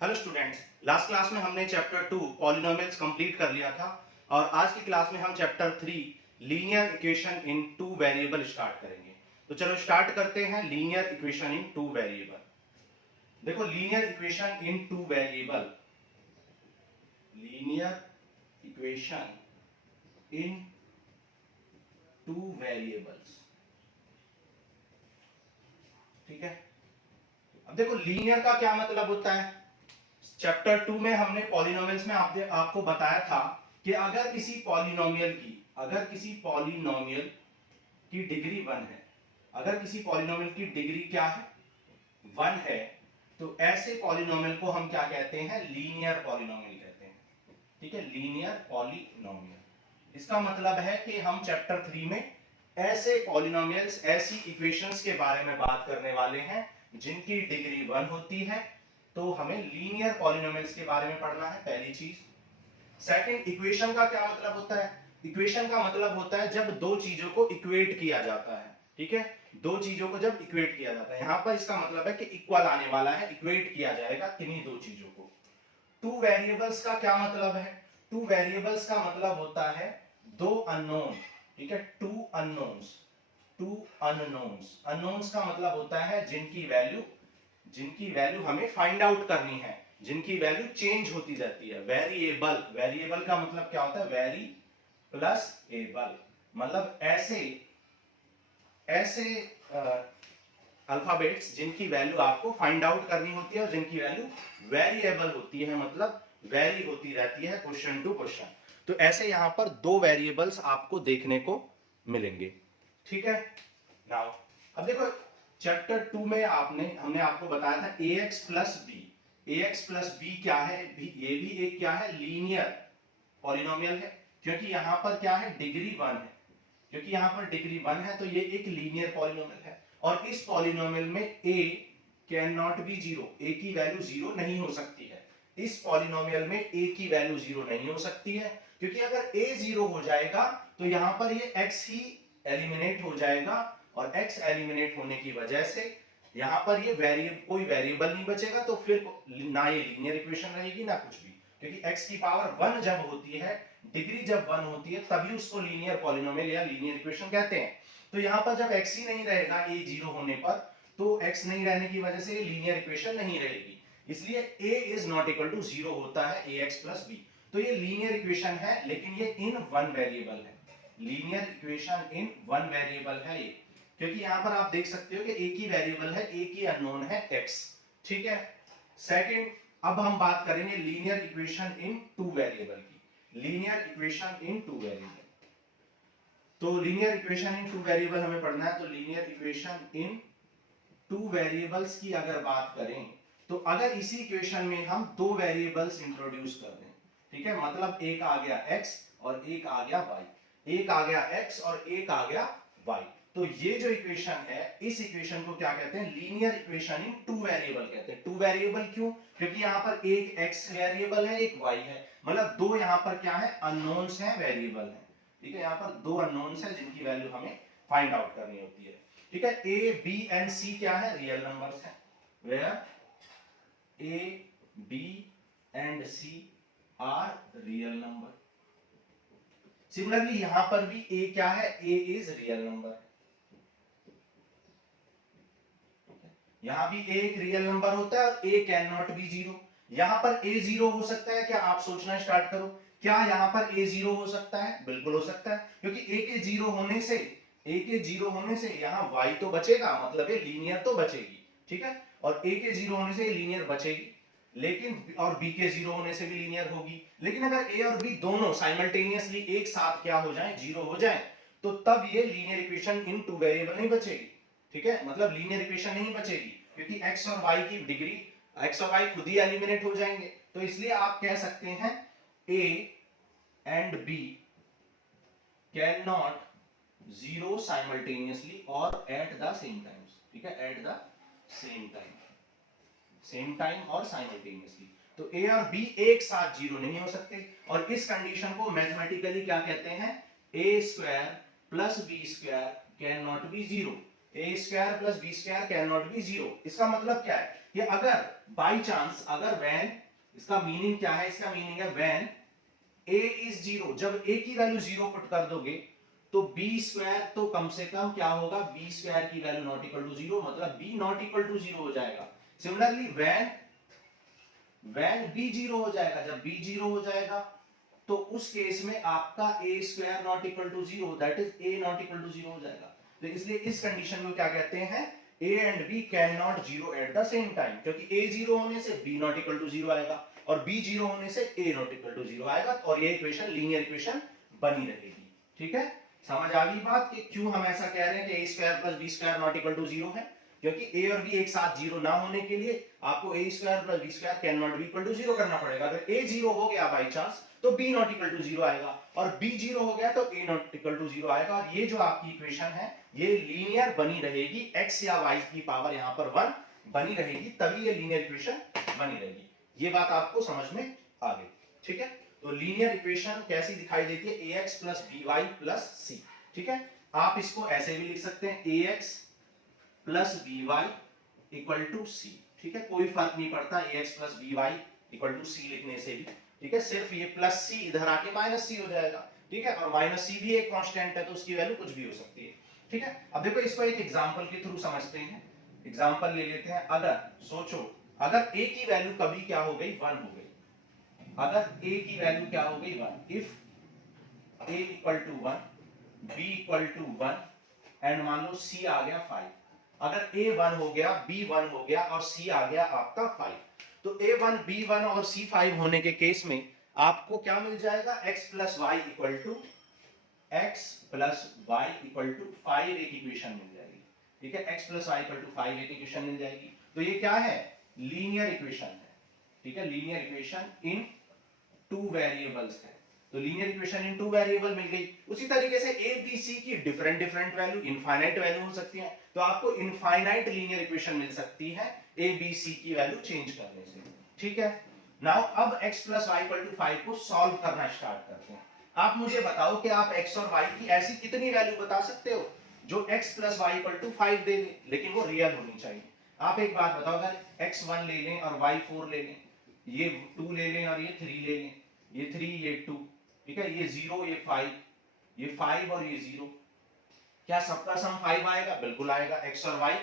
Hello students, last class में हमने chapter 2 polynomials complete कर लिया था और आज की क्लास में हम chapter 3 linear equation in two variable start करेंगे। तो चलो स्टार्ट करते हैं linear equation in two variable. देखो linear equation in two variable, linear equation in two variables, ठीक है। अब देखो लीनियर का क्या मतलब होता है। चैप्टर 2 में हमने पॉलिनोमियल्स में आपको बताया था कि अगर किसी पॉलिनोमियल की डिग्री 1 है, अगर किसी पॉलिनोमियल की डिग्री क्या है, 1 है, तो ऐसे पॉलिनोमियल को हम क्या कहते हैं, लीनियर पॉलिनोमियल कहते हैं। ठीक है, लीनियर पॉलिनोमियल। इसका मतलब है कि हम चैप्टर 3 में ऐसे पॉलिनोमियल्स, ऐसी इक्वेशंस के बारे में बात करने वाले हैं जिनकी डिग्री 1 होती है। तो हमें लीनियर पॉलिनोमियल्स के बारे में पढ़ना है, पहली चीज। सेकंड, इक्वेशन का क्या मतलब होता है। इक्वेशन का मतलब होता है जब दो चीजों को इक्वेट किया जाता है। ठीक है, दो चीजों को जब इक्वेट किया जाता है, यहां पर इसका मतलब है कि इक्वल आने वाला है, इक्वेट किया जाएगा किन्हीं दो चीजों को। टू वेरिएबल्स का क्या मतलब है। टू वेरिएबल्स का मतलब होता है दो अननोन। ठीक है, two unknowns, two unknowns. Unknowns का मतलब होता है जिनकी वैल्यू हमें फाइंड आउट करनी है, जिनकी वैल्यू चेंज होती रहती है। वेरिएबल, वेरिएबल का मतलब क्या होता है, वेरी प्लस एबल, मतलब ऐसे ऐसे अल्फाबेट्स जिनकी वैल्यू आपको फाइंड आउट करनी होती है और जिनकी वैल्यू वेरिएबल होती है, मतलब वेरी होती रहती है क्वेश्चन टू क्वेश्चन। तो ऐसे यहां पर दो वेरिएबल्स आपको देखने को मिलेंगे। ठीक है, नाउ अब देखो चैप्टर 2 में हमने आपको बताया था ax plus B. ax plus B क्या है, ये भी एक क्या है, लीनियर पॉलिनोमियल है। क्योंकि यहां पर क्या है, डिग्री 1 है, क्योंकि यहां पर डिग्री 1 है तो ये एक लीनियर पॉलिनोमियल है। और इस पॉलिनोमियल में a can not be zero, a की वैल्यू जीरो नहीं हो सकती है। इस पॉलिनोमियल में a की वैल्यू जीरो नहीं हो सकती है, क्योंकि अगर a जीरो हो जाएगा तो यहां पर ये x ही एलिमिनेट हो जाएगा, और x एलिमिनेट होने की वजह से यहां पर ये कोई वेरिएबल नहीं बचेगा, तो फिर ना ये लीनियर इक्वेशन रहेगी ना कुछ भी। क्योंकि x की पावर 1 जब होती है, डिग्री जब 1 होती है, तभी उसको लीनियर पॉलिनोमियल या लीनियर इक्वेशन कहते हैं। तो यहां पर जब x ही नहीं रहेगा a जीरो होने पर, तो x नहीं रहने की वजह से ये लीनियर इक्वेशन नहीं रहेगी। इसलिए a is not equal to zero होता है ax प्लस b। तो ये लीनियर इक्वेशन है, लेकिन ये इन वन वेरिएबल है। Linear equation in one variable है ये, क्योंकि यहां पर आप देख सकते हो कि एक ही वेरिएबल है, एक ही अननोन है x। ठीक है, सेकंड, अब हम बात करेंगे linear equation in two variable की। Linear equation in two variable, तो linear equation in two variable हमें पढ़ना है। तो linear equation in two variables की अगर बात करें, तो अगर इसी इक्वेशन में हम दो वेरिएबल्स इंट्रोड्यूस कर दें, ठीक है, मतलब एक आ गया x और एक आ गया y, एक आ गया x और एक आ गया y, तो ये जो इक्वेशन है, इस इक्वेशन को क्या कहते हैं, linear equation in two variable कहते हैं। टू वेरिएबल क्यों, क्योंकि यहां पर एक x वेरिएबल है, एक y है, मतलब दो यहां पर क्या है, अननोन्स हैं, वेरिएबल है। ठीक है, यहां पर दो अननोन्स हैं जिनकी वैल्यू हमें फाइंड आउट करनी होती है। ठीक है, ए बी एंड सी क्या है, रियल नंबर्स हैं, where A B and C are real number. Similarly यहां पर भी ए क्या है, ए इज रियल नंबर। यहां भी ए एक रियल नंबर होता है और ए कैन नॉट बी जीरो। यहां पर ए जीरो हो सकता है क्या, आप सोचना स्टार्ट करो, क्या यहां पर ए जीरो हो सकता है, बिल्कुल हो सकता है, क्योंकि ए के जीरो होने से, ए के जीरो होने से यहां y तो बचेगा, मतलब ये लीनियर तो बचेगी। ठीक है, और a के जीरो होने से लीनियर बचेगी, लेकिन और b के जीरो होने से भी लीनियर होगी। लेकिन अगर a और b दोनों साइमल्टेनियसली एक साथ क्या हो जाए, जीरो हो जाए, तो तब ये linear equation in two variable नहीं बचेगी। ठीक है, मतलब लीनियर इक्वेशन नहीं बचेगी, क्योंकि x और y की डिग्री, x और y खुद ही एलिमिनेट हो जाएंगे। तो इसलिए आप कह सकते हैं a and b can not zero simultaneously और एट द सेम टाइम। ठीक है, eight the same time, same time और साइमल्टेनियसली। तो a और b एक साथ जीरो नहीं हो सकते, और इस कंडीशन को मैथमेटिकली क्या कहते हैं, a square plus B square can not be zero. A square plus B square can not be zero. इसका मतलब क्या है कि अगर बाई चांस, अगर व्हेन, इसका मीनिंग क्या है, इसका मीनिंग है व्हेन ए इज जीरो, जब ए की वैल्यू जीरो पुट कर दोगे तो बी स्क्वायर तो कम से कम क्या होगा, बी स्क्वायर की value not equal to zero, मतलब B not equal to zero हो जाएगा। सिमिलरली व्हेन बी जीरो हो जाएगा, जब बी जीरो हो जाएगा तो उस केस में आपका A square not equal to zero, that is A not equal to zero हो जाएगा। तो इसलिए इस कंडीशन को क्या कहते हैं, A and B can not zero at the same time, क्योंकि ए जीरो होने से B not equal to zero आएगा और बी जीरो होने से A not equal to zero आएगा और ये इक्वेशन लीनियर इक्वेशन बनी रहेगी। ठीक है, समझ आ गई बात कि क्यों हम ऐसा कह रहे हैं कि A square plus B square not equal to zero है, क्योंकि ए और बी एक साथ जीरो ना होने के लिए आपको A square plus B square can not be equal to zero करना पड़ेगा। अगर ए जीरो हो गया बाई चांस तो B not equal to zero आएगा और बी जीरो हो गया तो A not equal to zero आएगा और ये जो आपकी इक्वेशन है ये लीनियर बनी रहेगी, एक्स या वाई की पावर यहाँ पर 1 बनी रहेगी, तभी ये लीनियर इक्वेशन बनी रहेगी। ये बात आपको समझ में आ गई। ठीक है, तो लीनियर इक्वेशन कैसी दिखाई देती है, A X plus B Y plus C. ठीक है, आप इसको ऐसे भी लिख सकते हैं, A X plus B Y equal to C. ठीक है, कोई फर्क नहीं पड़ता A X plus B Y equal to C लिखने से भी। ठीक है, सिर्फ ये प्लस सी इधर आके माइनस सी हो जाएगा। ठीक है, और माइनस सी भी एक कांस्टेंट है तो उसकी वैल्यू कुछ भी हो सकती है। ठीक है, अब देखो इसको एक एग्जांपल के थ्रू समझते हैं। एग्जांपल ले लेते हैं, अगर सोचो अगर a की वैल्यू कभी क्या हो गई, 1 हो गई, अगर a की वैल्यू क्या हो गई 1, if a equal to 1 b equal to 1 and मान लो c आ गया 5, अगर a 1 हो गया b 1 हो गया और c आ गया आपका 5, तो a1 b1 और c 5 होने के केस में आपको क्या मिल जाएगा, x plus Y equal to 5 एक इक्वेशन मिल जाएगी। ठीक है, x plus Y equal to 5 एक इक्वेशन मिल जाएगी। तो ये क्या है, लीनियर इक्वेशन है। ठीक है, linear equation in two variables है, तो linear equation in two variable मिल गई। उसी तरीके से ए बी सी की different different value, infinite value हो सकती है, तो आपको इनफाइनाइट लीनियर इक्वेशन मिल सकती है ए बी सी की वैल्यू चेंज करने से। ठीक है, नाउ अब x plus Y equal to 5 को सॉल्व करना स्टार्ट करते हैं। आप मुझे बताओ कि आप x और y की ऐसी कितनी वैल्यू बता सकते हो जो x plus Y equal to 5 दे दे, लेकिन वो रियल होनी चाहिए। आप एक बात बताओ, अगर x1 ले लें और y4 ले लें, ये 2 ले लें और ये 3 ले लें, ये 3 ये 2, ठीक है, ये 0 ये 5, ये 5 और ये 0, क्या सबका सम 5 आएगा? बिल्कुल आएगा। x और y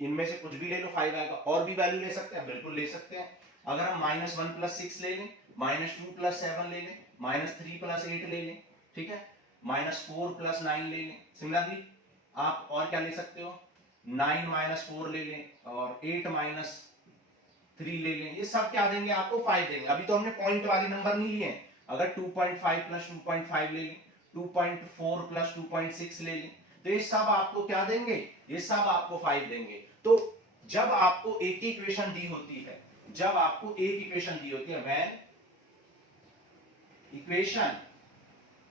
इनमें से कुछ भी ले लो 5 आएगा। और भी वैल्यू ले सकते हैं, बिल्कुल ले सकते हैं। अगर हम -1 प्लस 6 ले लें, -2 प्लस 7 ले लें, -3 प्लस 8 ले लें, ठीक है, -4 प्लस 9 ले लें। सिमिलरली आप और क्या ले सकते हो, 9 -4 ले लें और 8 -3 ले लें, ये सब क्या देंगे आपको, 5 देंगे। अभी तो हमने पॉइंट वाले नंबर नहीं लिए। अगर 2.5 प्लस 2.5 ले लें, 2.4 प्लस 2.6 ले लें, तो ये सब आपको क्या देंगे, ये सब आपको 5 देंगे। तो जब आपको एक ही इक्वेशन दी होती है, जब आपको एक इक्वेशन दी होती है, when equation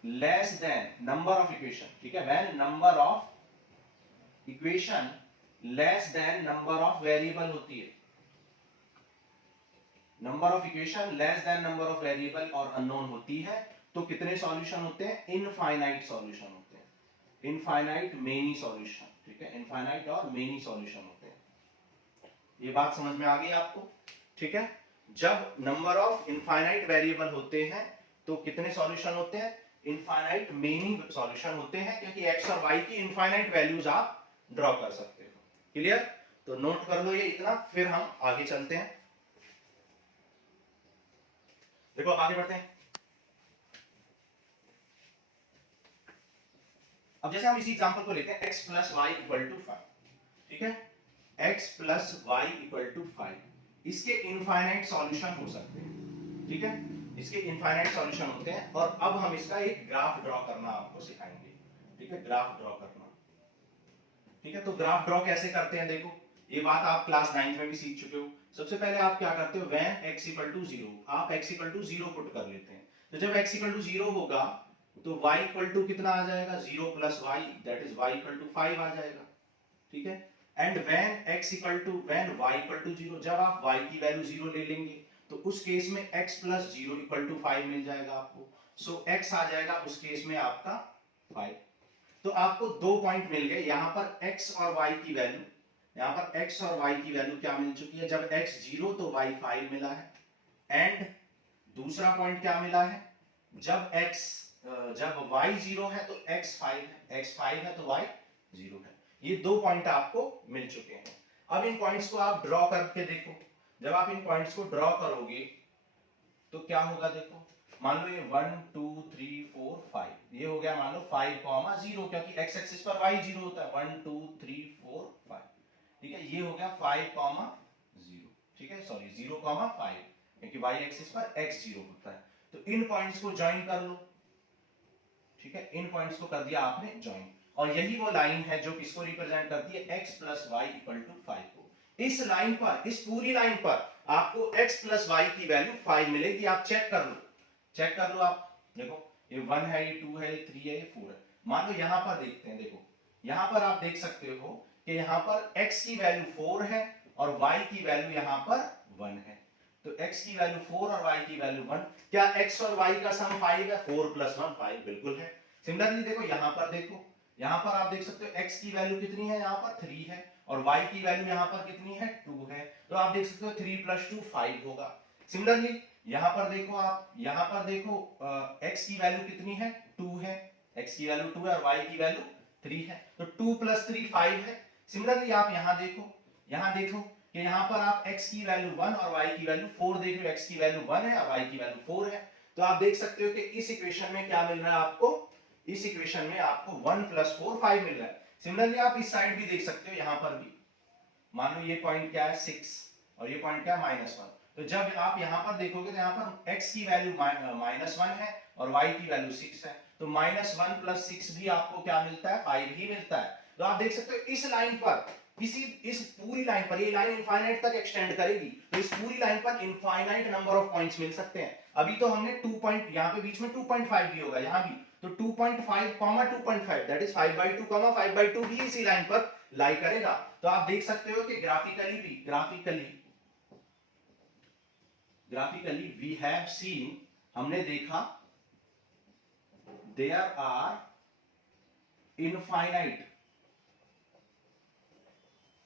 less than number of equation, ठीक है, when number of equation less than number of variable होती है, number of equation less than number of variable और अननोन होती है, तो कितने सॉल्यूशन होते हैं, इनफाइनाइट सॉल्यूशन होते हैं, इनफाइनाइट मेनी सॉल्यूशन। ठीक है, इनफाइनाइट और मेनी सॉल्यूशन होते हैं। ये बात समझ में आ गई आपको? ठीक है, जब नंबर ऑफ इनफाइनाइट वेरिएबल होते हैं तो कितने सॉल्यूशन होते हैं, इनफाइनाइट मेनी सॉल्यूशन होते हैं, क्योंकि x और y की इनफाइनाइट वैल्यूज आप ड्रॉ कर सकते हो। क्लियर? तो नोट कर लो ये इतना, फिर हम आगे चलते हैं। देखो आगे बढ़ते हैं। अब जैसे हम इसी एग्जांपल को लेते हैं, x plus Y equal to 5, ठीक है, x plus Y equal to 5, इसके इनफाइनाइट सॉल्यूशन हो सकते हैं। ठीक है, इसके इनफाइनाइट सॉल्यूशन होते हैं और अब हम इसका एक ग्राफ ड्रॉ करना आपको सिखाएंगे। ठीक है, ग्राफ ड्रॉ करना। ठीक है, तो ग्राफ ड्रॉ कैसे करते हैं, देखो ये बात आप क्लास 9 में भी सीख चुके हो। सबसे पहले आप क्या करते हो, व्हेन x इक्वल टू 0, आप x इक्वल टू 0 पुट कर लेते हैं। तो जब x इक्वल टू 0 होगा तो y इक्वल टू कितना आ जाएगा, 0 plus y, that is y equal to 5 आ जाएगा। ठीक है, and when x equal to, when y equal to 0, जब आप y की वैल्यू 0 ले लेंगे तो उस केस में x प्लस 0 इक्वल टू 5 मिल जाएगा आपको। सो x आ जाएगा उस केस में आपका 5। तो आपको 2 पॉइंट मिल गए। यहां पर x और y की वैल्यू, यहां पर x और y की वैल्यू क्या मिल चुकी है, जब x 0 तो y 5 मिला है। एंड दूसरा पॉइंट क्या मिला है, जब जब y 0 है तो x 5 है, x 5 है तो y 0 है। ये 2 पॉइंट आपको मिल चुके हैं। अब इन पॉइंट्स को आप ड्रॉ करके देखो। जब आप इन पॉइंट्स को ड्रॉ करोगे तो क्या होगा, देखो मान लो ये 1 2 3 4 5, ये हो गया मान लो 5,0, क्योंकि x एक्सिस पर y 0 होता है। 1 2 3 4 5, ठीक है, ये हो गया 5,0, ठीक है, सॉरी 0,5, क्योंकि y एक्सिस पर x 0 होता है। तो इन पॉइंट्स को ज्वाइन कर लो, ठीक है, इन पॉइंट्स को कर दिया आपने ज्वाइन, और यही वो लाइन है जो किसको रिप्रेजेंट करती है, x plus Y equal to 5 को। इस लाइन पर, इस पूरी लाइन पर आपको x प्लस वाई की वैल्यू 5 मिलेगी। आप चेक कर लो, चेक कर लो आप, देखो ये 1 है, ये 2 है, ये 3 है, ये 4 है। मान लो यहां पर देखते हैं, देखो यहां पर आप देख सकते हो कि यहां पर x की वैल्यू 4 है और y की वैल्यू यहां पर 1 है। तो x की वैल्यू 4 और y की वैल्यू 1, क्या x और y का सम 5 है? 4 प्लस 1 5, बिल्कुल है। सिमिलरली देखो यहां पर, देखो यहां पर आप देख सकते हो x की वैल्यू कितनी है, यहां पर 3 है, और y की वैल्यू यहां पर कितनी है, 2 है। तो आप देख सकते हो 3 प्लस 2 5 होगा। सिमिलरली यहां पर देखो, आप यहां पर देखो x की वैल्यू कितनी है, 2 है, x की वैल्यू 2 है और y की वैल्यू 3 है, तो 2 प्लस 3 5 है। सिमिलरली आप यहां देखो कि यहां पर आप x की वैल्यू 1 और y की वैल्यू 4 देख रहे हो, x की वैल्यू 1 है और y की वैल्यू 4 है। तो आप देख सकते हो कि इस इक्वेशन में क्या मिल रहा है आपको, इस इक्वेशन में आपको 1 प्लस 4 5 मिल रहा है। सिमिलरली आप इस साइड भी देख सकते हो, यहां पर भी मान लो ये पॉइंट क्या है 6 और ये पॉइंट क्या है -1। तो जब आप यहां पर देखोगे तो यहां पर x की वैल्यू -1 है और y की वैल्यू 6 है, तो -1 प्लस 6 भी आपको क्या मिलता है, 5 ही मिलता है। तो आप देख सकते हो इस लाइन पर, इस पूरी लाइन पर, ये लाइन इनफाइनाइट तक एक्सटेंड करेगी, तो इस पूरी लाइन पर इनफाइनाइट नंबर ऑफ पॉइंट्स मिल सकते हैं। अभी तो हमने 2 पॉइंट, यहां पे बीच में 2.5 भी होगा, यहां भी तो 2.5 2.5 दैट इज 5/2 5/2 भी इसी लाइन पर लाई करेगा। तो आप देख सकते हो कि ग्राफिकली वी हैव सीन, हमने देखा, there are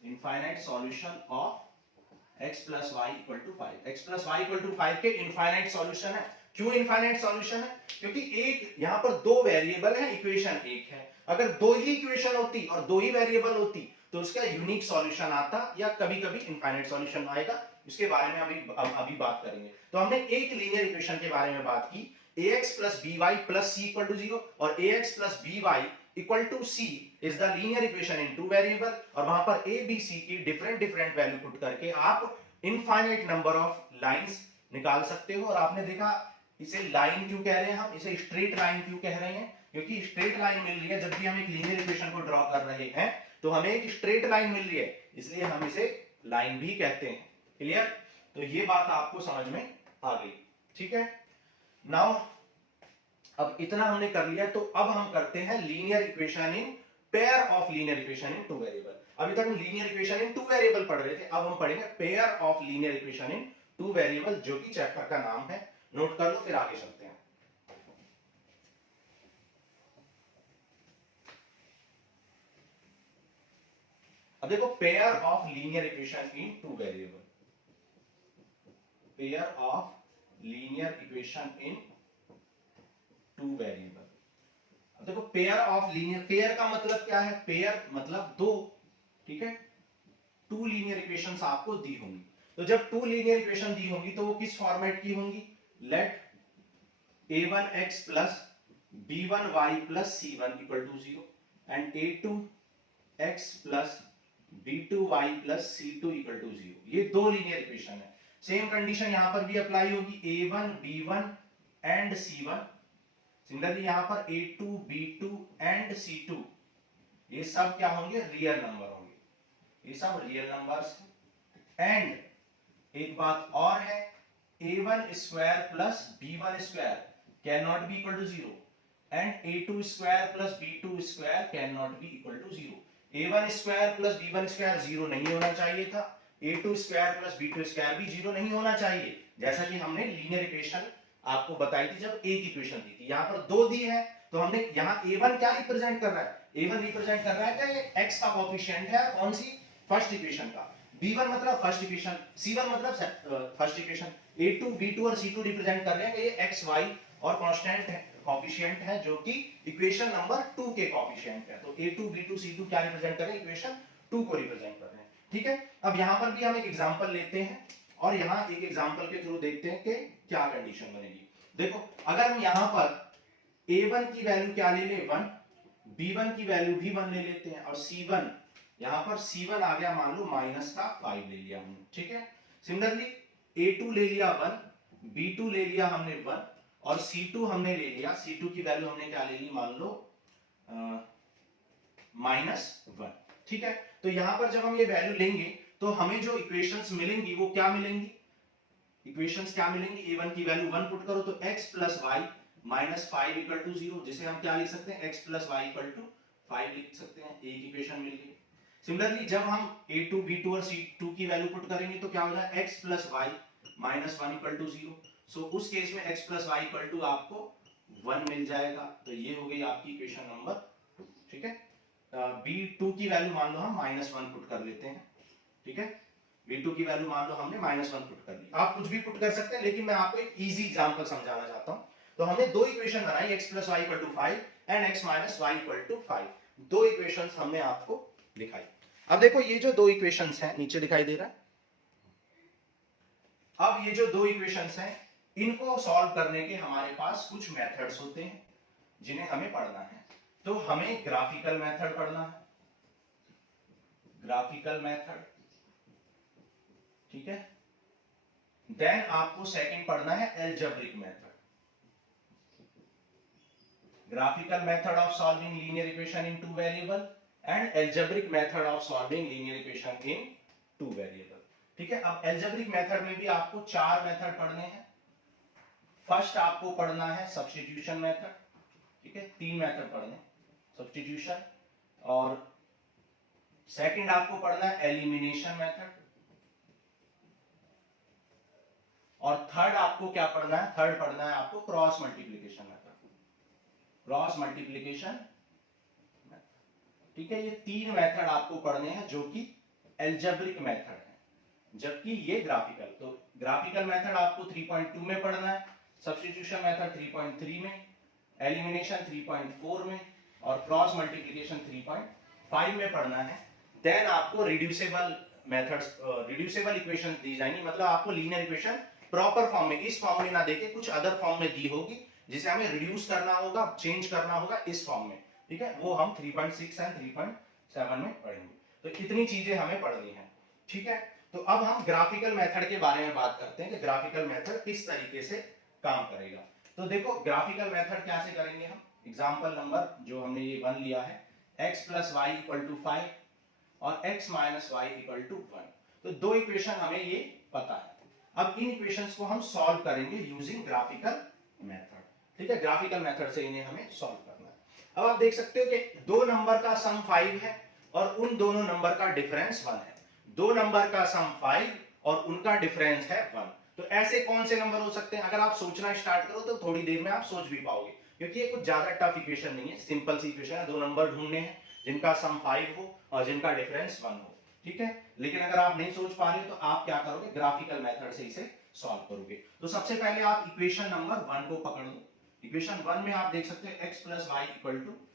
infinite solution of x plus Y equal to 5, x plus Y equal to 5 के इनफाइनाइट सॉल्यूशन है। क्यों इनफाइनाइट सॉल्यूशन है? क्योंकि एक यहां पर दो वेरिएबल है, इक्वेशन एक है। अगर दो ही इक्वेशन होती और दो ही वेरिएबल होती तो उसका यूनिक सॉल्यूशन आता, या कभी कभी इनफाइनाइट सॉल्यूशन आएगा, इसके बारे में अभी बात करेंगे। तो हमने एक लीनियर इक्वेशन के बारे में बात की, ax plus by plus c equal to 0, और ax plus by equal to c is the linear equation in two variable, और वहां पर a b c की डिफरेंट वैल्यू पुट करके आप इनफाइनाइट नंबर ऑफ लाइंस निकाल सकते हो। और आपने देखा इसे लाइन क्यों कह रहे हैं, हम इसे स्ट्रेट लाइन क्यों कह रहे हैं, क्योंकि स्ट्रेट लाइन मिल रही है जब भी हम एक लीनियर इक्वेशन को ड्रॉ कर रहे हैं, तो हमें एक स्ट्रेट लाइन मिल रही है, इसलिए हम इसे लाइन भी कहते हैं। क्लियर? तो ये बात आपको समझ में आ गई, ठीक है। नाउ अब इतना हमने कर लिया, तो अब हम करते हैं linear equation in pair of linear equation in two variable. अभी तक हम linear equation in two variable पढ़ रहे थे, अब हम पढ़ेंगे pair of linear equation in two variable, जो कि चैप्टर का नाम है। नोट कर लो, फिर आगे चलते हैं। अब देखो pair of linear equation in two variable, pair of linear equation in two variable. अब देखो पेयर ऑफ लीनियर, पेयर का मतलब क्या है, पेयर मतलब दो, ठीक है। टू लीनियर इक्वेशंस आपको दी होंगी, तो जब टू लीनियर इक्वेशन दी होंगी तो वो किस फॉर्मेट की होंगी, let a1x plus b1y plus c1 equal to 0 and a2x plus b2y plus c2 equal to 0। ये दो लीनियर इक्वेशन है। सेम कंडीशन यहां पर भी अप्लाई होगी, a1 b1 and c1। Similarly यहां पर a2 b2 एंड c2, ये सब क्या होंगे, रियल नंबर होंगे, ये सब रियल नंबर्स। एंड एक बात और है, a1 square plus b1 square can not be equal to 0 and a2 square plus b2 square can not be equal to 0। a1 square plus b1 square 0 नहीं होना चाहिए था, a2 square plus b2 square भी 0 नहीं होना चाहिए, जैसा कि हमने लीनियर इक्वेशन आपको बताई थी जब एक इक्वेशन दी थी। यहां पर दो दी है, तो हमने यहां a1 क्या रिप्रेजेंट कर रहा है, a1 रिप्रेजेंट कर रहा है कि x का कोएफिशिएंट है कौन सी फर्स्ट इक्वेशन का, b1 मतलब फर्स्ट इक्वेशन, c1 मतलब फर्स्ट इक्वेशन, a2 b2 और c2 रिप्रेजेंट कर रहे हैं कि ये x y और कांस्टेंट है, कोएफिशिएंट है जो कि इक्वेशन नंबर 2 के कोएफिशिएंट है। तो a2 b2 c2 क्या रिप्रेजेंट कर रहे हैं, इक्वेशन 2 को रिप्रेजेंट कर रहे हैं। ठीक है, अब यहां पर भी हम एक एग्जांपल लेते हैं और यहां एक एग्जांपल के थ्रू देखते हैं कि क्या कंडीशन बनेगी। देखो अगर हम यहां पर a1 की वैल्यू क्या ले ले 1, b1 की वैल्यू भी 1 ले लेते हैं और c1 यहां पर c1 आ गया मान लो माइनस का 5 ले लिया हमने। ठीक है, सिमिलरली a2 ले लिया 1, b2 ले लिया हमने 1 और c2 हमने ले लिया, c2 की वैल्यू हमने क्या ले ली मान लो -1। ठीक है, तो यहां पर जब हम ये वैल्यू लेंगे तो हमें जो इक्वेशंस मिलेंगी वो क्या मिलेंगी, इक्वेशंस क्या मिलेंगी, a1 की वैल्यू 1 पुट करो तो x + y - 5 = 0, जिसे हम क्या लिख सकते हैं x + y = 5 लिख सकते हैं, एक इक्वेशन मिल गई। सिमिलरली जब हम a2 b2 और c2 की वैल्यू पुट करेंगे तो क्या हो जाएगा x + y - 1 = 0। सो उस केस में x + y = आपको 1 मिल जाएगा। तो ये हो गई आपकी इक्वेशन नंबर 2। ठीक है, b2 की वैल्यू मान लो हम -1 पुट कर लेते हैं। ठीक है, b2 की वैल्यू मान लो हमने -1 पुट कर दी, आप कुछ भी पुट कर सकते हैं लेकिन मैं आपको एक इजी एग्जांपल समझाना चाहता हूं। तो हमने दो इक्वेशन बनाई x + y = 5 and x - y = 5, दो इक्वेशंस हमने आपको दिखाई। अब देखो ये जो दो इक्वेशंस हैं नीचे दिखाई दे रहा है, अब ये जो दो इक्वेशंस हैं इनको सॉल्व करने के हमारे पास कुछ मेथड्स होते हैं जिन्हें हमें पढ़ना है। तो हमें ग्राफिकल मेथड पढ़ना है, ग्राफिकल मेथड। ठीक है, देन आपको सेकंड पढ़ना है algebraic method, graphical method of solving linear equation in 2 variable and algebraic method of solving linear equation in 2 variable. ठीक है, अब एल्जेब्रिक मेथड में भी आपको 4 मेथड पढ़ने हैं। फर्स्ट आपको पढ़ना है सब्स्टिट्यूशन मेथड। ठीक है, 3 मेथड पढ़ने, सब्स्टिट्यूशन, और सेकंड आपको पढ़ना है एलिमिनेशन मेथड, और थर्ड आपको क्या पढ़ना है, थर्ड पढ़ना है आपको cross multiplication method, cross multiplication. ठीक है, ये 3 मेथड आपको पढ़ने हैं जो कि एल्जेब्रिक मेथड है, जबकि ये ग्राफिकल। तो ग्राफिकल मेथड आपको 3.2 में पढ़ना है, सब्स्टिट्यूशन मेथड 3.3 में, एलिमिनेशन 3.4 में और क्रॉस मल्टीप्लिकेशन 3.5 में पढ़ना है। देन आपको रिड्यूसिबल मेथड्स, रिड्यूसिबल इक्वेशंस दी जाएंगी, मतलब आपको लीनियर इक्वेशन प्रॉपर फॉर्म में, इस फॉर्म में ना देके कुछ अदर फॉर्म में दी होगी जिसे हमें रिड्यूस करना होगा, चेंज करना होगा इस फॉर्म में। ठीक है, वो हम 3.6 एंड 3.7 में पढ़ेंगे। तो इतनी चीजें हमें पढ़नी है। ठीक है, तो अब हम ग्राफिकल मेथड के बारे में बात करते हैं कि ग्राफिकल मेथड किस तरीके से काम करेगा। तो देखो ग्राफिकल मेथड कैसे करेंगे हम, एग्जांपल नंबर जो हमने ये 1 लिया है, x + y = 5 और x - y = 1। तो दो इक्वेशन हमें ये पता है। अब इन इक्वेशंस को हम सॉल्व करेंगे यूजिंग ग्राफिकल मेथड। ठीक है, ग्राफिकल मेथड से इन्हें हमें सॉल्व करना है। अब आप देख सकते हो कि दो नंबर का सम 5 है और उन दोनों नंबर का डिफरेंस 1 है। दो नंबर का सम 5 और उनका डिफरेंस है 1। तो ऐसे कौन से नंबर हो सकते हैं, अगर आप सोचना स्टार्ट करो तो थोड़ी देर में आप सोच भी पाओगे, क्योंकि ये कुछ ज्यादा टफ इक्वेशन नहीं है, सिंपल सी इक्वेशन है। दो नंबर ढूंढने हैं जिनका सम 5 हो और जिनका डिफरेंस 1 हो। ठीक है, लेकिन अगर आप नहीं सोच पा रहे हो तो आप क्या करोगे, ग्राफिकल मेथड से इसे सॉल्व करोगे। तो सबसे पहले आप इक्वेशन नंबर 1 को पकड़ लो। इक्वेशन 1 में आप देख सकते हो x + y =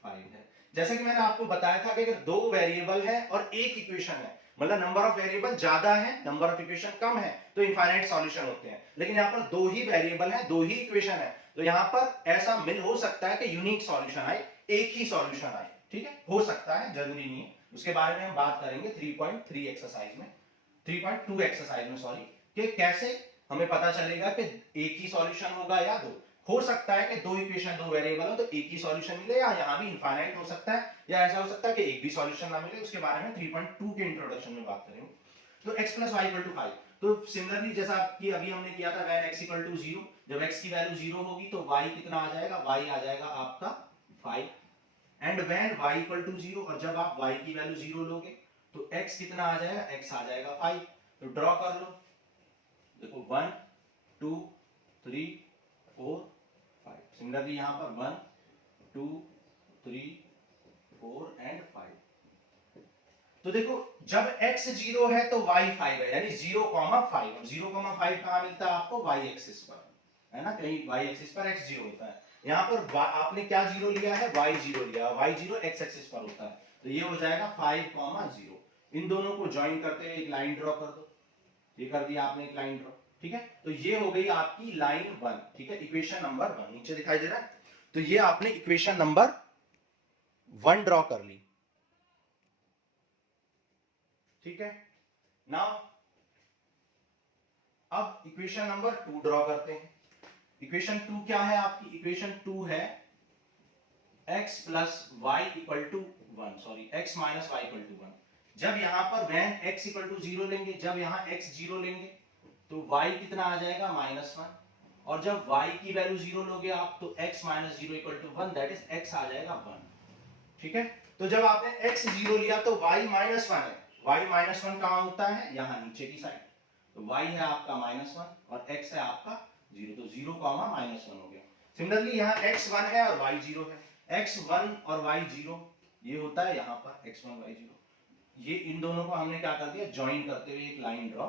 5 है। जैसे कि मैंने आपको बताया था कि अगर दो वेरिएबल है और एक इक्वेशन है, मतलब नंबर ऑफ वेरिएबल ज्यादा है, नंबर ऑफ इक्वेशन कम है, तो इनफाइनाइट सॉल्यूशन होते हैं। लेकिन यहाँ पर दो ही वेरिएबल है, दो ही इक्वेशन है, तो यहाँ पर ऐसा मिल हो सकता है कि यूनिक सॉल्यूशन आए, एक ही सॉल्यूशन आए। ठीक है, हो सकता है, जरूरी नहीं है। उसके बारे में हम बात करेंगे 3.3 एक्सरसाइज में, 3.2 एक्सरसाइज में सॉरी, कि कैसे हमें पता चलेगा कि एक ही सॉल्यूशन होगा या दो। हो सकता है कि दो इक्वेशन, दो वेरिएबल हो तो एक ही सॉल्यूशन मिले, या यहां भी इनफाइनाइट हो सकता है, या ऐसा हो सकता है कि एक भी सॉल्यूशन ना मिले। उसके बारे में 3.2 के इंट्रोडक्शन में बात करेंगे। तो x + y = 5, तो सिमिलरली जैसा कि अभी हमने किया था when x = 0, जब x की वैल्यू 0 होगी तो y कितना आ जाएगा, y आ जाएगा आपका 5, एंड when y = 0, और जब आप y की वैल्यू 0 लोगे तो x कितना आ जाएगा, x आ जाएगा 5। तो ड्रॉ कर लो, देखो 1 2 3 4 5। सिमिलरली यहां पर 1 2 3 4 एंड 5। तो देखो जब x 0 है तो y 5 है, यानी 0,5। अब 0,5 कहां मिलता है आपको? y एक्सिस पर, है ना, कहीं y एक्सिस पर x 0 होता है। यहां पर आपने क्या 0 लिया है? y 0 लिया, y 0 x एक्सिस पर होता है, तो ये हो जाएगा 5,0। इन दोनों को ज्वाइन करते हुए एक लाइन ड्रॉ कर दो। ये कर दिया आपने एक लाइन ड्रॉ, ठीक है। तो ये हो गई आपकी लाइन 1, ठीक है, इक्वेशन नंबर 1 नीचे दिखाई दे रहा है। तो ये आपने इक्वेशन नंबर 1 ड्रॉ कर ली, ठीक है। नाउ अब इक्वेशन नंबर 2 ड्रॉ करते हैं। इक्वेशन 2 क्या है आपकी? इक्वेशन 2 है x plus Y equal to 1, sorry x minus Y equal to 1। जब यहां पर when x इक्वल टू 0 लेंगे, जब यहां x 0 लेंगे तो y कितना आ जाएगा? -1। और जब y की वैल्यू 0 लोगे आप तो x minus 0 equal to 1, that is x आ जाएगा 1, ठीक है। तो जब आपने x 0 लिया तो y -1 है, y -1 कहां होता है? यहां नीचे की साइड। तो y है आपका -1 और x है आपका 0, तो 0, -1 हो गया। सिमिलरली यहाँ x1 है और y 0 है, x1 और y 0 ये होता है यहाँ पर x1 y 0। ये इन दोनों को हमने क्या कर दिया? ज्वाइन करते हुए एक लाइन ड्रॉ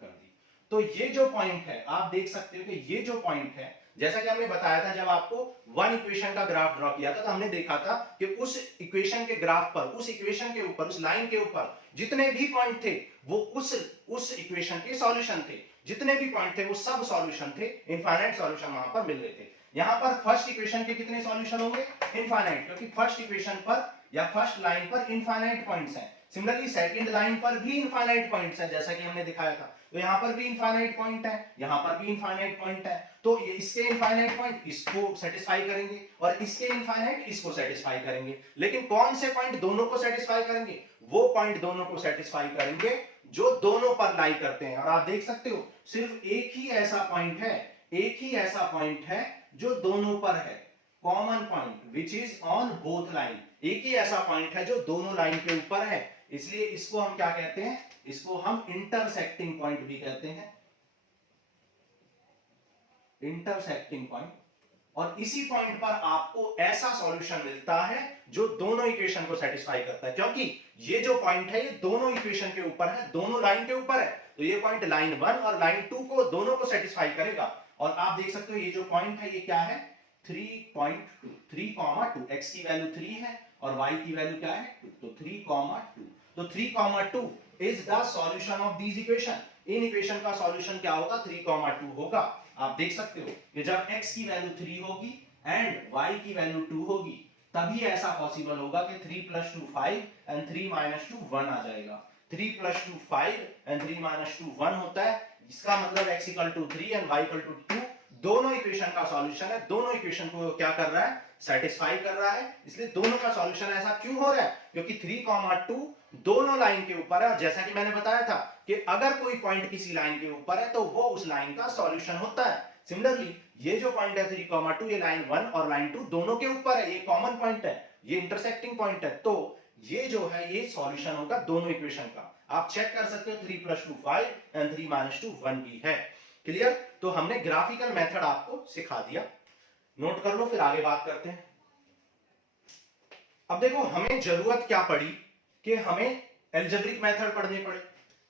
कर दी। तो ये जो पॉइंट है आप देख सकते हो कि ये जो पॉइंट है, जैसा कि हमने बताया था जब आपको वन इक्वेशन का ग्राफ ड्रॉ किया था तो हमने देखा था कि उस इक्वेशन के ग्राफ पर, उस इक्वेशन के ऊपर, उस लाइन के ऊपर जितने भी पॉइंट थे वो उस इक्वेशन के सॉल्यूशन थे। जितने भी पॉइंट थे वो सब सॉल्यूशन थे, इनफाइनाइट सॉल्यूशन वहां पर मिल रहे थे। यहां पर फर्स्ट इक्वेशन के कितने सॉल्यूशन होंगे? इनफाइनाइट, क्योंकि फर्स्ट इक्वेशन पर या फर्स्ट लाइन पर इनफाइनाइट पॉइंट्स हैं। सिमिलरली सेकंड लाइन पर भी इनफाइनाइट पॉइंट्स हैं, जैसा कि हमने दिखाया था। तो यहां पर भी इनफाइनाइट पॉइंट है, यहां पर भी इनफाइनाइट पॉइंट है। तो ये इसके इनफाइनाइट पॉइंट इसको सेटिस्फाई करेंगे और इसके इनफाइनाइट इसको सेटिस्फाई करेंगे। लेकिन कौन से पॉइंट दोनों को सेटिस्फाई करेंगे? वो पॉइंट दोनों को सेटिस्फाई करेंगे जो दोनों पर लाई करते हैं। और आप देख सकते हो सिर्फ एक ही ऐसा पॉइंट है, एक ही ऐसा पॉइंट है जो दोनों पर है, common point which is on both line. एक ही ऐसा पॉइंट है जो दोनों लाइन के ऊपर है, इसलिए इसको हम क्या कहते हैं? इसको हम इंटरसेक्टिंग पॉइंट भी कहते हैं, इंटरसेक्टिंग पॉइंट। और इसी पॉइंट पर आपको ऐसा सॉल्यूशन मिलता है जो दोनों इक्वेशन को सेटिस्फाई करता है, क्योंकि ये जो पॉइंट है ये दोनों इक्वेशन के ऊपर है, दोनों लाइन के ऊपर है। तो ये पॉइंट लाइन 1 और लाइन 2 को दोनों को सेटिस्फाई करेगा। और आप देख सकते हो ये जो पॉइंट है ये क्या है? 3.2, 3,2। x की वैल्यू 3 है और y की वैल्यू क्या है? 2, तो 3,2। तो 3,2 is the solution of this equation. In equation का सॉल्यूशन क्या होगा? 3,2 होगा। आप देख सकते हो कि जब x की वैल्यू 3 होगी एंड y की वैल्यू 2 होगी तभी ऐसा पॉसिबल होगा कि 3 + 2 5 एंड 3 - 2 1 आ जाएगा। 3 + 2 5 एंड 3 - 2 1 होता है। इसका मतलब x = 3 एंड y = 2 दोनों इक्वेशन का सॉल्यूशन है। दोनों इक्वेशन को क्या कर रहा है? सेटिस्फाई कर रहा है। इसलिए दोनों का सॉल्यूशन ऐसा क्यों हो रहा है? क्योंकि 3,2 दोनों लाइन के ऊपर है। और जैसा कि मैंने बताया था कि अगर कोई पॉइंट किसी लाइन के ऊपर है तो वो उस लाइन का सॉल्यूशन होता है। सिमिलरली ये जो पॉइंट है 3,2 ये लाइन 1 और लाइन 2 दोनों के ऊपर है, ये कॉमन पॉइंट है, ये इंटरसेक्टिंग पॉइंट है। तो ये जो है ये सॉल्यूशन होगा दोनों इक्वेशन का। आप चेक कर सकते हो 3 + 2 5 एंड 3 - 2 1 भी है। क्लियर? तो हमने ग्राफिकल मेथड आपको सिखा दिया, नोट कर लो, फिर आगे बात करते हैं। अब देखो हमें जरूरत क्या पड़ी कि हमें एल्जेब्रिक मेथड पढ़ने पड़े।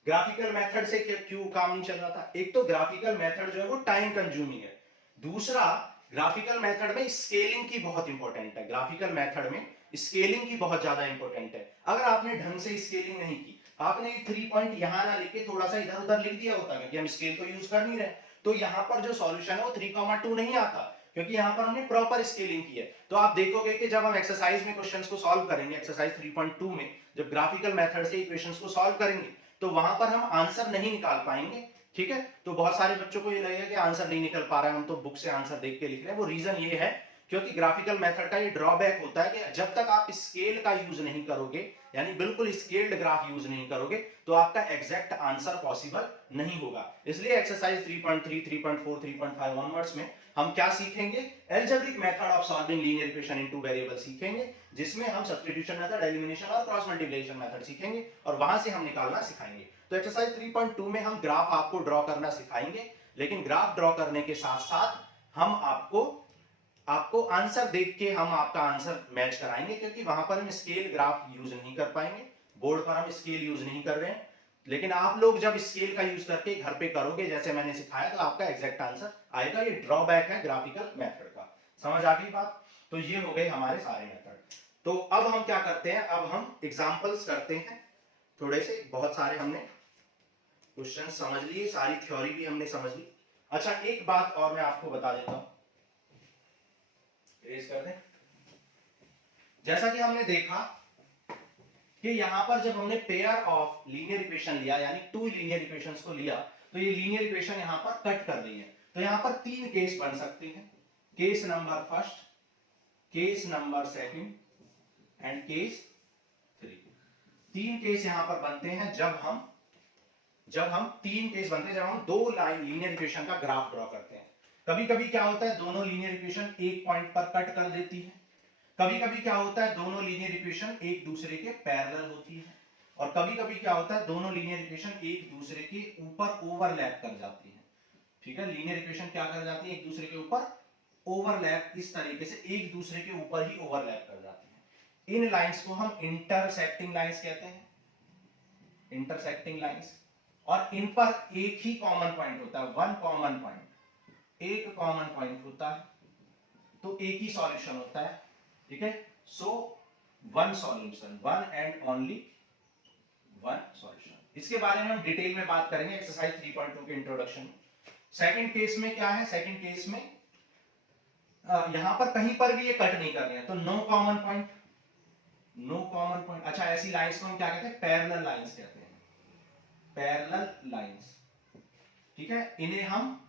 ग्राफिकल मेथड से क्यों काम नहीं चल रहा था? एक तो ग्राफिकल मेथड जो है वो टाइम कंज्यूमिंग है, दूसरा ग्राफिकल मेथड में स्केलिंग की बहुत इंपॉर्टेंट है। ग्राफिकल मेथड में स्केलिंग की बहुत ज्यादा इंपॉर्टेंट है। अगर आपने ढंग से स्केलिंग नहीं की, आपने 3 पॉइंट यहां ना लिख के थोड़ा सा इधर उधर लिख दिया होता, क्योंकि हम स्केल तो यूज कर नहीं रहे, तो यहां पर जो सॉल्यूशन है वो 3,2 नहीं आता, क्योंकि यहां पर हमने प्रॉपर स्केलिंग की है। तो आप देखोगे कि जब हम एक्सरसाइज में क्वेश्चंस को सॉल्व करेंगे, एक्सरसाइज 3.2 में जब ग्राफिकल मेथड से इक्वेशंस को सॉल्व करेंगे तो वहां पर हम आंसर नहीं निकाल पाएंगे। ठीक है? तो बहुत सारे बच्चों को ये लगेगा कि आंसर नहीं निकल पा रहा है, हम तो बुक से आंसर देख के लिख रहे हैं। वो रीजन ये है क्योंकि ग्राफिकल मेथड का ये ड्रॉबैक होता है कि जब तक आप स्केल का यूज नहीं करोगे, यानी बिल्कुल स्केल्ड ग्राफ यूज नहीं करोगे, तो आपका एग्जैक्ट आंसर पॉसिबल नहीं होगा। इसलिए एक्सरसाइज 3.3, 3.4, 3.5 ऑनवर्ड्स में हम क्या सीखेंगे? Algebraic method of solving linear equation in two variable सीखेंगे, जिसमें हम सब्स्टिट्यूशन मेथड, एलिमिनेशन और क्रॉस मल्टीप्लिकेशन मेथड सीखेंगे और वहां से हम निकालना सिखाएंगे। तो एक्सरसाइज 3.2 में हम ग्राफ आपको ड्रॉ करना सिखाएंगे, लेकिन ग्राफ ड्रॉ करने के साथ साथ हम आपको आपको आंसर देख के हम आपका आंसर मैच कराएंगे, क्योंकि वहां पर हम स्केल ग्राफ यूज नहीं कर पाएंगे, बोर्ड पर हम स्केल यूज नहीं कर रहे हैं। लेकिन आप लोग जब स्केल का यूज करके घर पे करोगे जैसे मैंने सिखाया, तो आपका एग्जैक्ट आंसर आएगा। ये ड्रॉबैक है ग्राफिकल मेथड का। समझ आ गई बात? तो ये हो गए हमारे सारे मेथड। तो अब हम क्या करते हैं, अब हम एग्जांपल्स करते हैं थोड़े से। बहुत सारे हमने क्वेश्चन समझ लिए, सारी थ्योरी भी हमने समझ ली। अच्छा, एक बात और मैं आपको बता देता हूं, रेज कर दें। जैसा कि हमने देखा कि यहां पर जब हमने पेयर ऑफ लीनियर इक्वेशन लिया, यानी टू लीनियर इक्वेशंस को लिया, तो ये लीनियर इक्वेशन यहां पर कट कर रही है। तो यहां पर तीन केस बन सकते हैं, case number first, case number second and case three. तीन केस यहां पर बनते हैं जब हम तीन केस बनते हैं जब हम दो लाइन लीनियर इक्वेशन का ग्राफ ड्रॉ करते हैं। कभी कभी क्या होता है, दोनों लीनियर इक्वेशन एक पॉइंट पर कट कर देती है। कभी कभी क्या होता है, दोनों लीनियर इक्वेशन एक दूसरे के पैरेलल होती है। और कभी कभी क्या होता है, दोनों लीनियर इक्वेशन एक दूसरे के ऊपर ओवरलैप कर जाती है। ठीक है, लीनियर इक्वेशन क्या कर जाती है, एक दूसरे के ऊपर ओवरलैप, इस तरीके से एक दूसरे के ऊपर ही ओवरलैप कर जाती है। इन लाइंस को हम इंटरसेक्टिंग लाइंस कहते हैं, इंटरसेक्टिंग लाइंस। और इन पर एक ही कॉमन पॉइंट होता है, वन कॉमन पॉइंट, एक कॉमन पॉइंट होता है, तो एक ही सॉल्यूशन होता है। ठीक है, so one solution, one and only one solution. इसके बारे में हम डिटेल में बात करेंगे एक्सरसाइज 3.2 के इंट्रोडक्शन। सेकंड केस में क्या है, सेकंड केस में यहां पर कहीं पर भी ये कट नहीं कर रहे हैं, तो no common point, no common point. अच्छा, ऐसी लाइंस को हम क्या कहते हैं, पैरेलल लाइंस कहते हैं, पैरेलल लाइंस। ठीक है, इन्हें हम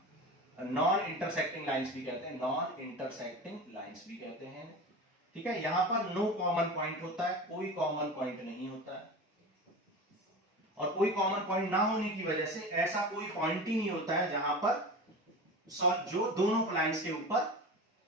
नॉन इंटरसेक्टिंग लाइंस भी कहते हैं, नॉन इंटरसेक्टिंग लाइंस भी कहते हैं। ठीक है, यहां पर नो कॉमन पॉइंट होता है, कोई कॉमन पॉइंट नहीं होता है। और कोई कॉमन पॉइंट ना होने की वजह से ऐसा कोई पॉइंट ही नहीं होता है जहां पर जो दोनों लाइंस के ऊपर,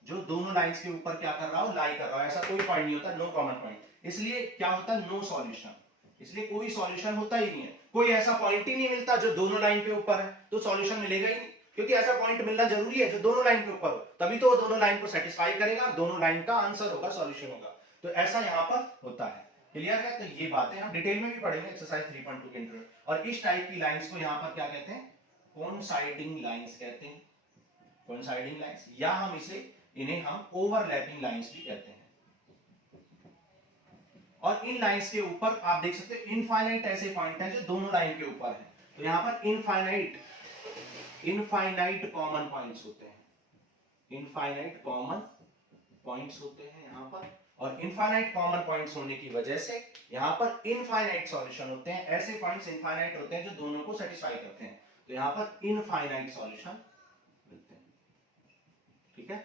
जो दोनों लाइंस के ऊपर क्या कर रहा हो, लाई कर रहा हो, ऐसा कोई पॉइंट नहीं होता, नो कॉमन पॉइंट। इसलिए क्या होता है, नो सॉल्यूशन। इसलिए कोई सॉल्यूशन होता ही नहीं है, कोई ऐसा पॉइंट ही नहीं मिलता जो दोनों लाइन के ऊपर है, तो सॉल्यूशन मिलेगा ही नहीं। क्योंकि ऐसा पॉइंट मिलना जरूरी है जो दोनों लाइन के ऊपर हो, तभी तो वो दोनों लाइन को सेटिस्फाई करेगा, दोनों लाइन का आंसर होगा, सॉल्यूशन होगा। तो ऐसा यहां पर होता है। क्लियर है? तो ये बातें हम डिटेल में भी पढ़ेंगे एक्सरसाइज 3.2 के अंदर। और इस टाइप की लाइंस को यहां पर क्या कहते हैं, कोइंसाइडिंग लाइंस कहते हैं, कोइंसाइडिंग लाइंस, या हम इसे इन्हें हम ओवरलैपिंग लाइंस भी कहते हैं। और इन लाइंस के ऊपर आप देख सकते हो इनफाइनाइट ऐसे पॉइंट हैं जो दोनों लाइन के ऊपर है, तो यहां पर इनफाइनाइट, इनफाइनाइट कॉमन पॉइंट्स होते हैं, इनफाइनाइट कॉमन पॉइंट्स होते हैं यहां पर। और इनफाइनाइट कॉमन पॉइंट्स होने की वजह से यहां पर इनफाइनाइट सॉल्यूशन होते हैं, ऐसे पॉइंट्स इनफाइनाइट होते हैं जो दोनों को सेटिस्फाई करते हैं, तो यहां पर इनफाइनाइट सॉल्यूशन मिलते हैं। ठीक है,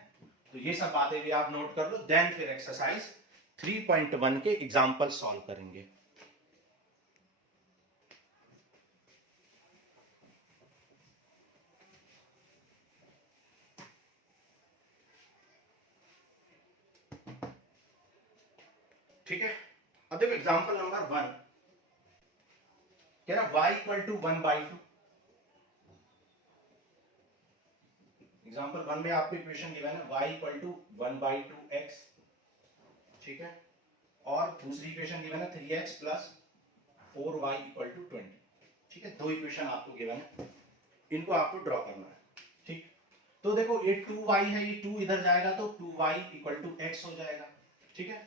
तो ये सब बातें भी आप नोट कर लो, देन फिर एक्सरसाइज 3.1 के एग्जांपल सॉल्व करेंगे। ठीक है, अब देखो एग्जांपल नंबर 1 कह रहा y इक्वल टू 1/2। एग्जांपल 1 में आपको इक्वेशन गिवन है y इक्वल टू 1/2x। ठीक है, और दूसरी इक्वेशन गिवन है 3x plus 4y equal to 20। ठीक है, दो इक्वेशन आपको गिवन है, इनको आपको ड्रॉ करना है। ठीक, तो देखो ये 2y है, ये 2 इधर जाएगा तो 2y इक्वल टू x हो जाएगा। ठीक है,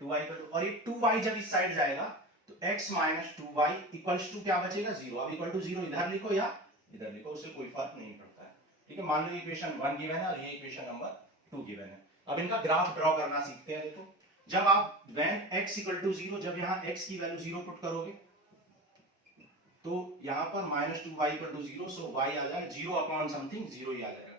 2y इक्वल टू, और ये 2y जब इस साइड जाएगा तो x minus 2y equals to क्या बचेगा, 0। अब इक्वल टू 0 इधर लिखो या इधर लिखो, उससे कोई फर्क नहीं पड़ता है। ठीक है, मान लो इक्वेशन 1 गिवन है और ये इक्वेशन नंबर 2 गिवन है। अब इनका ग्राफ ड्रॉ करना सीखते हैं। देखो, जब आप when x इक्वल टू 0, जब यहाँ x की वैल्यू 0 पुट करोगे तो यहाँ पर minus 2y equal to 0, so y आ जाएगा 0 अपॉन समथिंग, 0 ही आ जाएगा।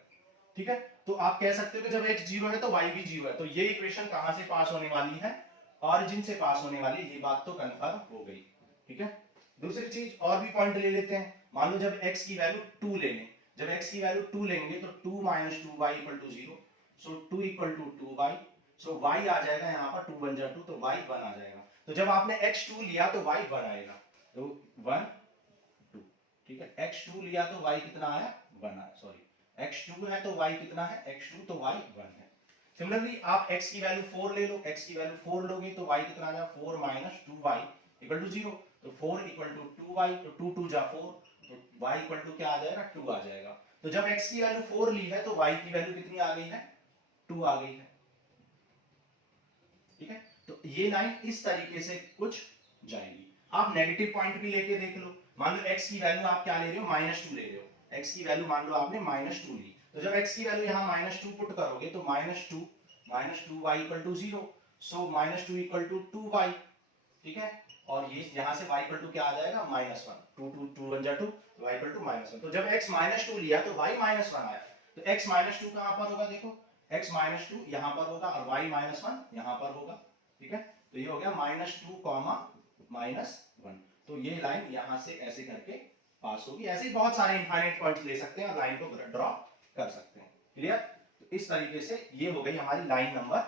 ठीक है, तो आप कह सकते हो कि जब x 0 है तो y भी 0 है, तो ये इक्वेशन कहां से पास होने वाली है, ऑरिजिन से पास होने वाली, ये बात तो कंफर्म हो गई। ठीक है, दूसरी चीज और भी पॉइंट ले लेते हैं। मान लो जब x की वैल्यू 2 ले लें, जब x की वैल्यू 2 लेंगे तो 2 minus 2y equal to 0, so 2 equal to 2y, so y आ जाएगा यहाँ पर 2 1 जा 2, तो y 1 आ जाएगा। तो जब आपने x2 लिया तो y 1 आएगा, तो 1 2। ठीक है, x2 लिया तो y कितना आया, 1 आया, सॉरी x2 है तो y कितना है, x2 तो y 1 है। सिमिलरली आप x की वैल्यू 4 ले लो, x की वैल्यू 4 लोगे तो y कितना आ जाएगा 4 माइनस 2y इक्वल टू 0। तो 4 इक्वल टू 2y, तो 2 2 जा 4, तो y इक्वल टू क्या आ जाएगा 2 आ जाएगा। तो जब x की वैल्यू 4 ली है तो y की वैल्यू कितनी आ गई है 2 आ गई है। ठीक है, तो ये लाइन इस तरीके से कुछ जाएगी। आप नेगेटिव पॉइंट भी लेके देख लो, मान लो x की वैल्यू आप क्या ले रहे हो -2 ले रहे हो, x की वैल्यू मान लो आपने -2 ली, तो जब x की वैल्यू यहाँ -2 पुट करोगे तो -2 y equal to 0, so -2 equal to 2y। ठीक है, और ये यहाँ से y इक्वल टू क्या आ जाएगा -1, 2 2 2 1 जा 2, y इक्वल टू -1। तो जब x -2 लिया तो y -1 आया, तो x -2 कहाँ पर होगा, देखो x -2 यहाँ पर होगा और y -1 यहाँ पर होगा। ठीक है, तो ये हो गया -2 -1। तो ये लाइन यहाँ से ऐसे करके पास होगी। ऐसे ही बहुत सारे इनफाइनाइट पॉइंट्स ले सकते हैं और लाइन को ड्रॉ कर सकते हैं। क्लियर, तो इस तरीके से ये हो गई हमारी लाइन नंबर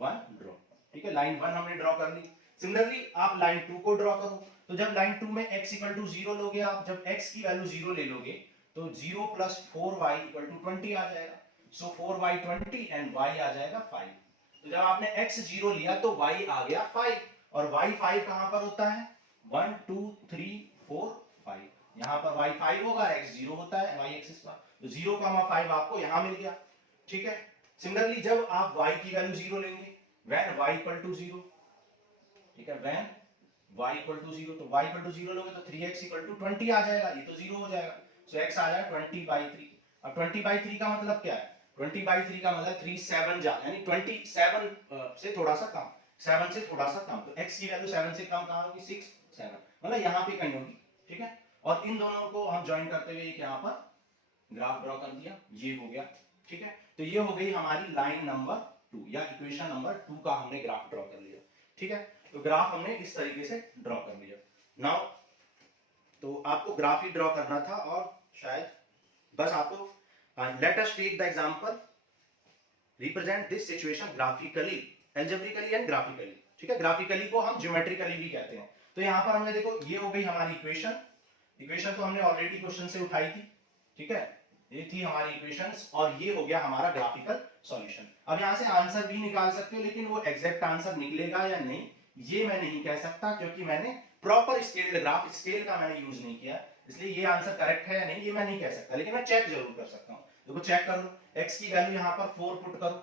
1 ड्रॉ। ठीक है, लाइन 1 हमने ड्रॉ कर ली। सिमिलरली आप लाइन 2 को ड्रॉ करो, तो जब लाइन 2 में x इक्वल टू 0 लोगे आप, जब x की वैल्यू 0 ले लोगे तो 0 प्लस 4y इक्वल टू 20 आ जाएगा, सो 4y 20 एंड y आ जाएगा 5। तो जब आपने x 0 लिया तो y आ गया 5, और y 5 कहां पर होता है 1 2 3 4 5, यहां पर y 5 होगा, x 0 होता है y एक्सिस पर, तो 0,5 आपको यहां मिल गया। ठीक है, सिमिलरली जब आप y की वैल्यू 0 लेंगे व्हेन y इक्वल टू 0, ठीक है, व्हेन y इक्वल टू 0, तो y इक्वल टू 0 लोगे तो 3x इक्वल टू 20 आ जाएगा, ये तो 0 हो जाएगा, सो x आ जाएगा 20/3। अब 20/3 का मतलब क्या है, 20/3 का मतलब 3 7 जा, यानी 27 से थोड़ा सा कम, 7 से थोड़ा सा कम, तो x की वैल्यू 7 से कम कहां होगी 6 7, मतलब यहां पे कहीं होगी। ठीक है, और इन दोनों को हम ज्वाइन करते हुए एक यहां पर ग्राफ ड्रॉ कर दिया, ये हो गया। ठीक है, तो ये हो गई हमारी लाइन नंबर 2 या इक्वेशन नंबर 2 का हमने ग्राफ ड्रॉ कर लिया। ठीक है, तो ग्राफ हमने इस तरीके से ड्रॉ कर लिया। नाउ तो आपको ग्राफ ही ड्रॉ करना था, और शायद बस आपको let us take the example represent this situation graphically, algebraically and graphically. ठीक है, ग्राफिकली को हम ज्योमेट्रिकली भी कहते हैं। तो यहां पर हमने देखो ये हो गई हमारी इक्वेशन, इक्वेशन तो हमने ऑलरेडी क्वेश्चन से उठाई थी। ठीक है, ये थी हमारी इक्वेशंस, और ये हो गया हमारा ग्राफिकल सॉल्यूशन। अब यहां से आंसर भी निकाल सकते हो, लेकिन वो एग्जैक्ट आंसर निकलेगा या नहीं ये मैं नहीं कह सकता, क्योंकि मैंने प्रॉपर स्केल्ड ग्राफ, स्केल का मैंने यूज नहीं किया, इसलिए ये आंसर करेक्ट है या नहीं ये मैं नहीं कह सकता, लेकिन मैं चेक जरूर कर सकता हूं। देखो चेक कर लो, x की वैल्यू यहां पर 4 पुट करो,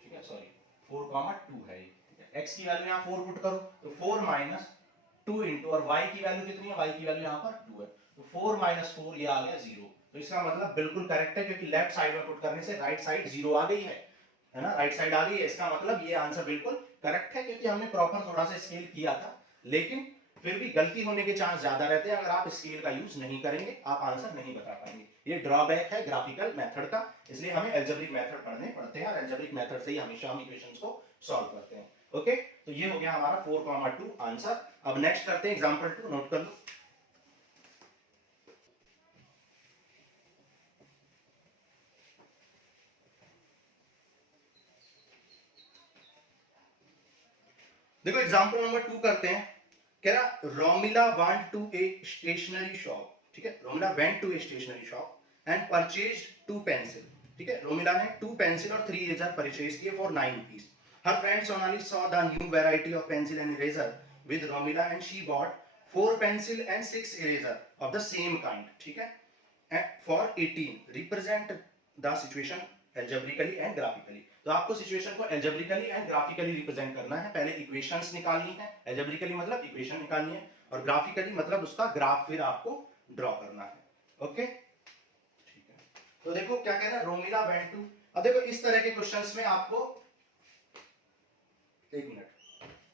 ठीक है, सॉरी 4,2 है ये, x की वैल्यू यहां 4 पुट करो तो 4 माइनस 2 इंटू, और y की वैल्यू कितनी है, y की वैल्यू यहां पर 2 है, तो 4 माइनस 4 ये आ गया 0। तो इसका मतलब बिल्कुल करेक्ट है, क्योंकि लेफ्ट साइड में पुट करने से राइट साइड 0 आ गई है ना, राइट साइड आ गई है, इसका मतलब ये आंसर बिल्कुल करेक्ट है, क्योंकि हमने प्रॉपर थोड़ा सा स्केल किया था, लेकिन फिर भी गलती होने के चांस ज्यादा रहते हैं अगर आप स्केल का यूज नहीं करेंगे, आप आंसर नहीं बता पाएंगे। ये ड्रॉबैक है ग्राफिकल मेथड का, इसलिए हमें अलजेब्रिक मेथड पढ़ने पड़ते हैं, और अलजेब्रिक मेथड से ही हमेशा हम इक्वेशंस को सॉल्व करते हैं। ओके, तो ये हो गया हमारा 4,2 आंसर। अब नेक्स्ट करते हैं एग्जांपल 2, नोट कर लो। देखो एग्जांपल नंबर 2 करते हैं। कह रहा Romila want to a stationery shop, ठीक है, Romila went to a stationery shop and purchased 2 pencil. ठीक है, रोमिला ने 2 पेंसिल और 3 इरेजर परचेज किए for 9 rupees. Her friend Sonali saw the new variety of pencil and eraser with Romila and she bought 4 pencil and 6 eraser of the same kind. ठीक है, for 18 represent the situation algebraically and graphically. तो आपको situation को algebraically and graphically represent करना है। पहले equations निकालनी है, एल्जेब्रिकली मतलब इक्वेशन निकालनी है, और ग्राफिकली मतलब उसका ग्राफ फिर आपको ड्रॉ करना है। ओके, ठीक है, तो देखो क्या कह रहा है, रोमिला वेंट टू। अब देखो इस तरह के क्वेश्चंस में आपको, एक मिनट,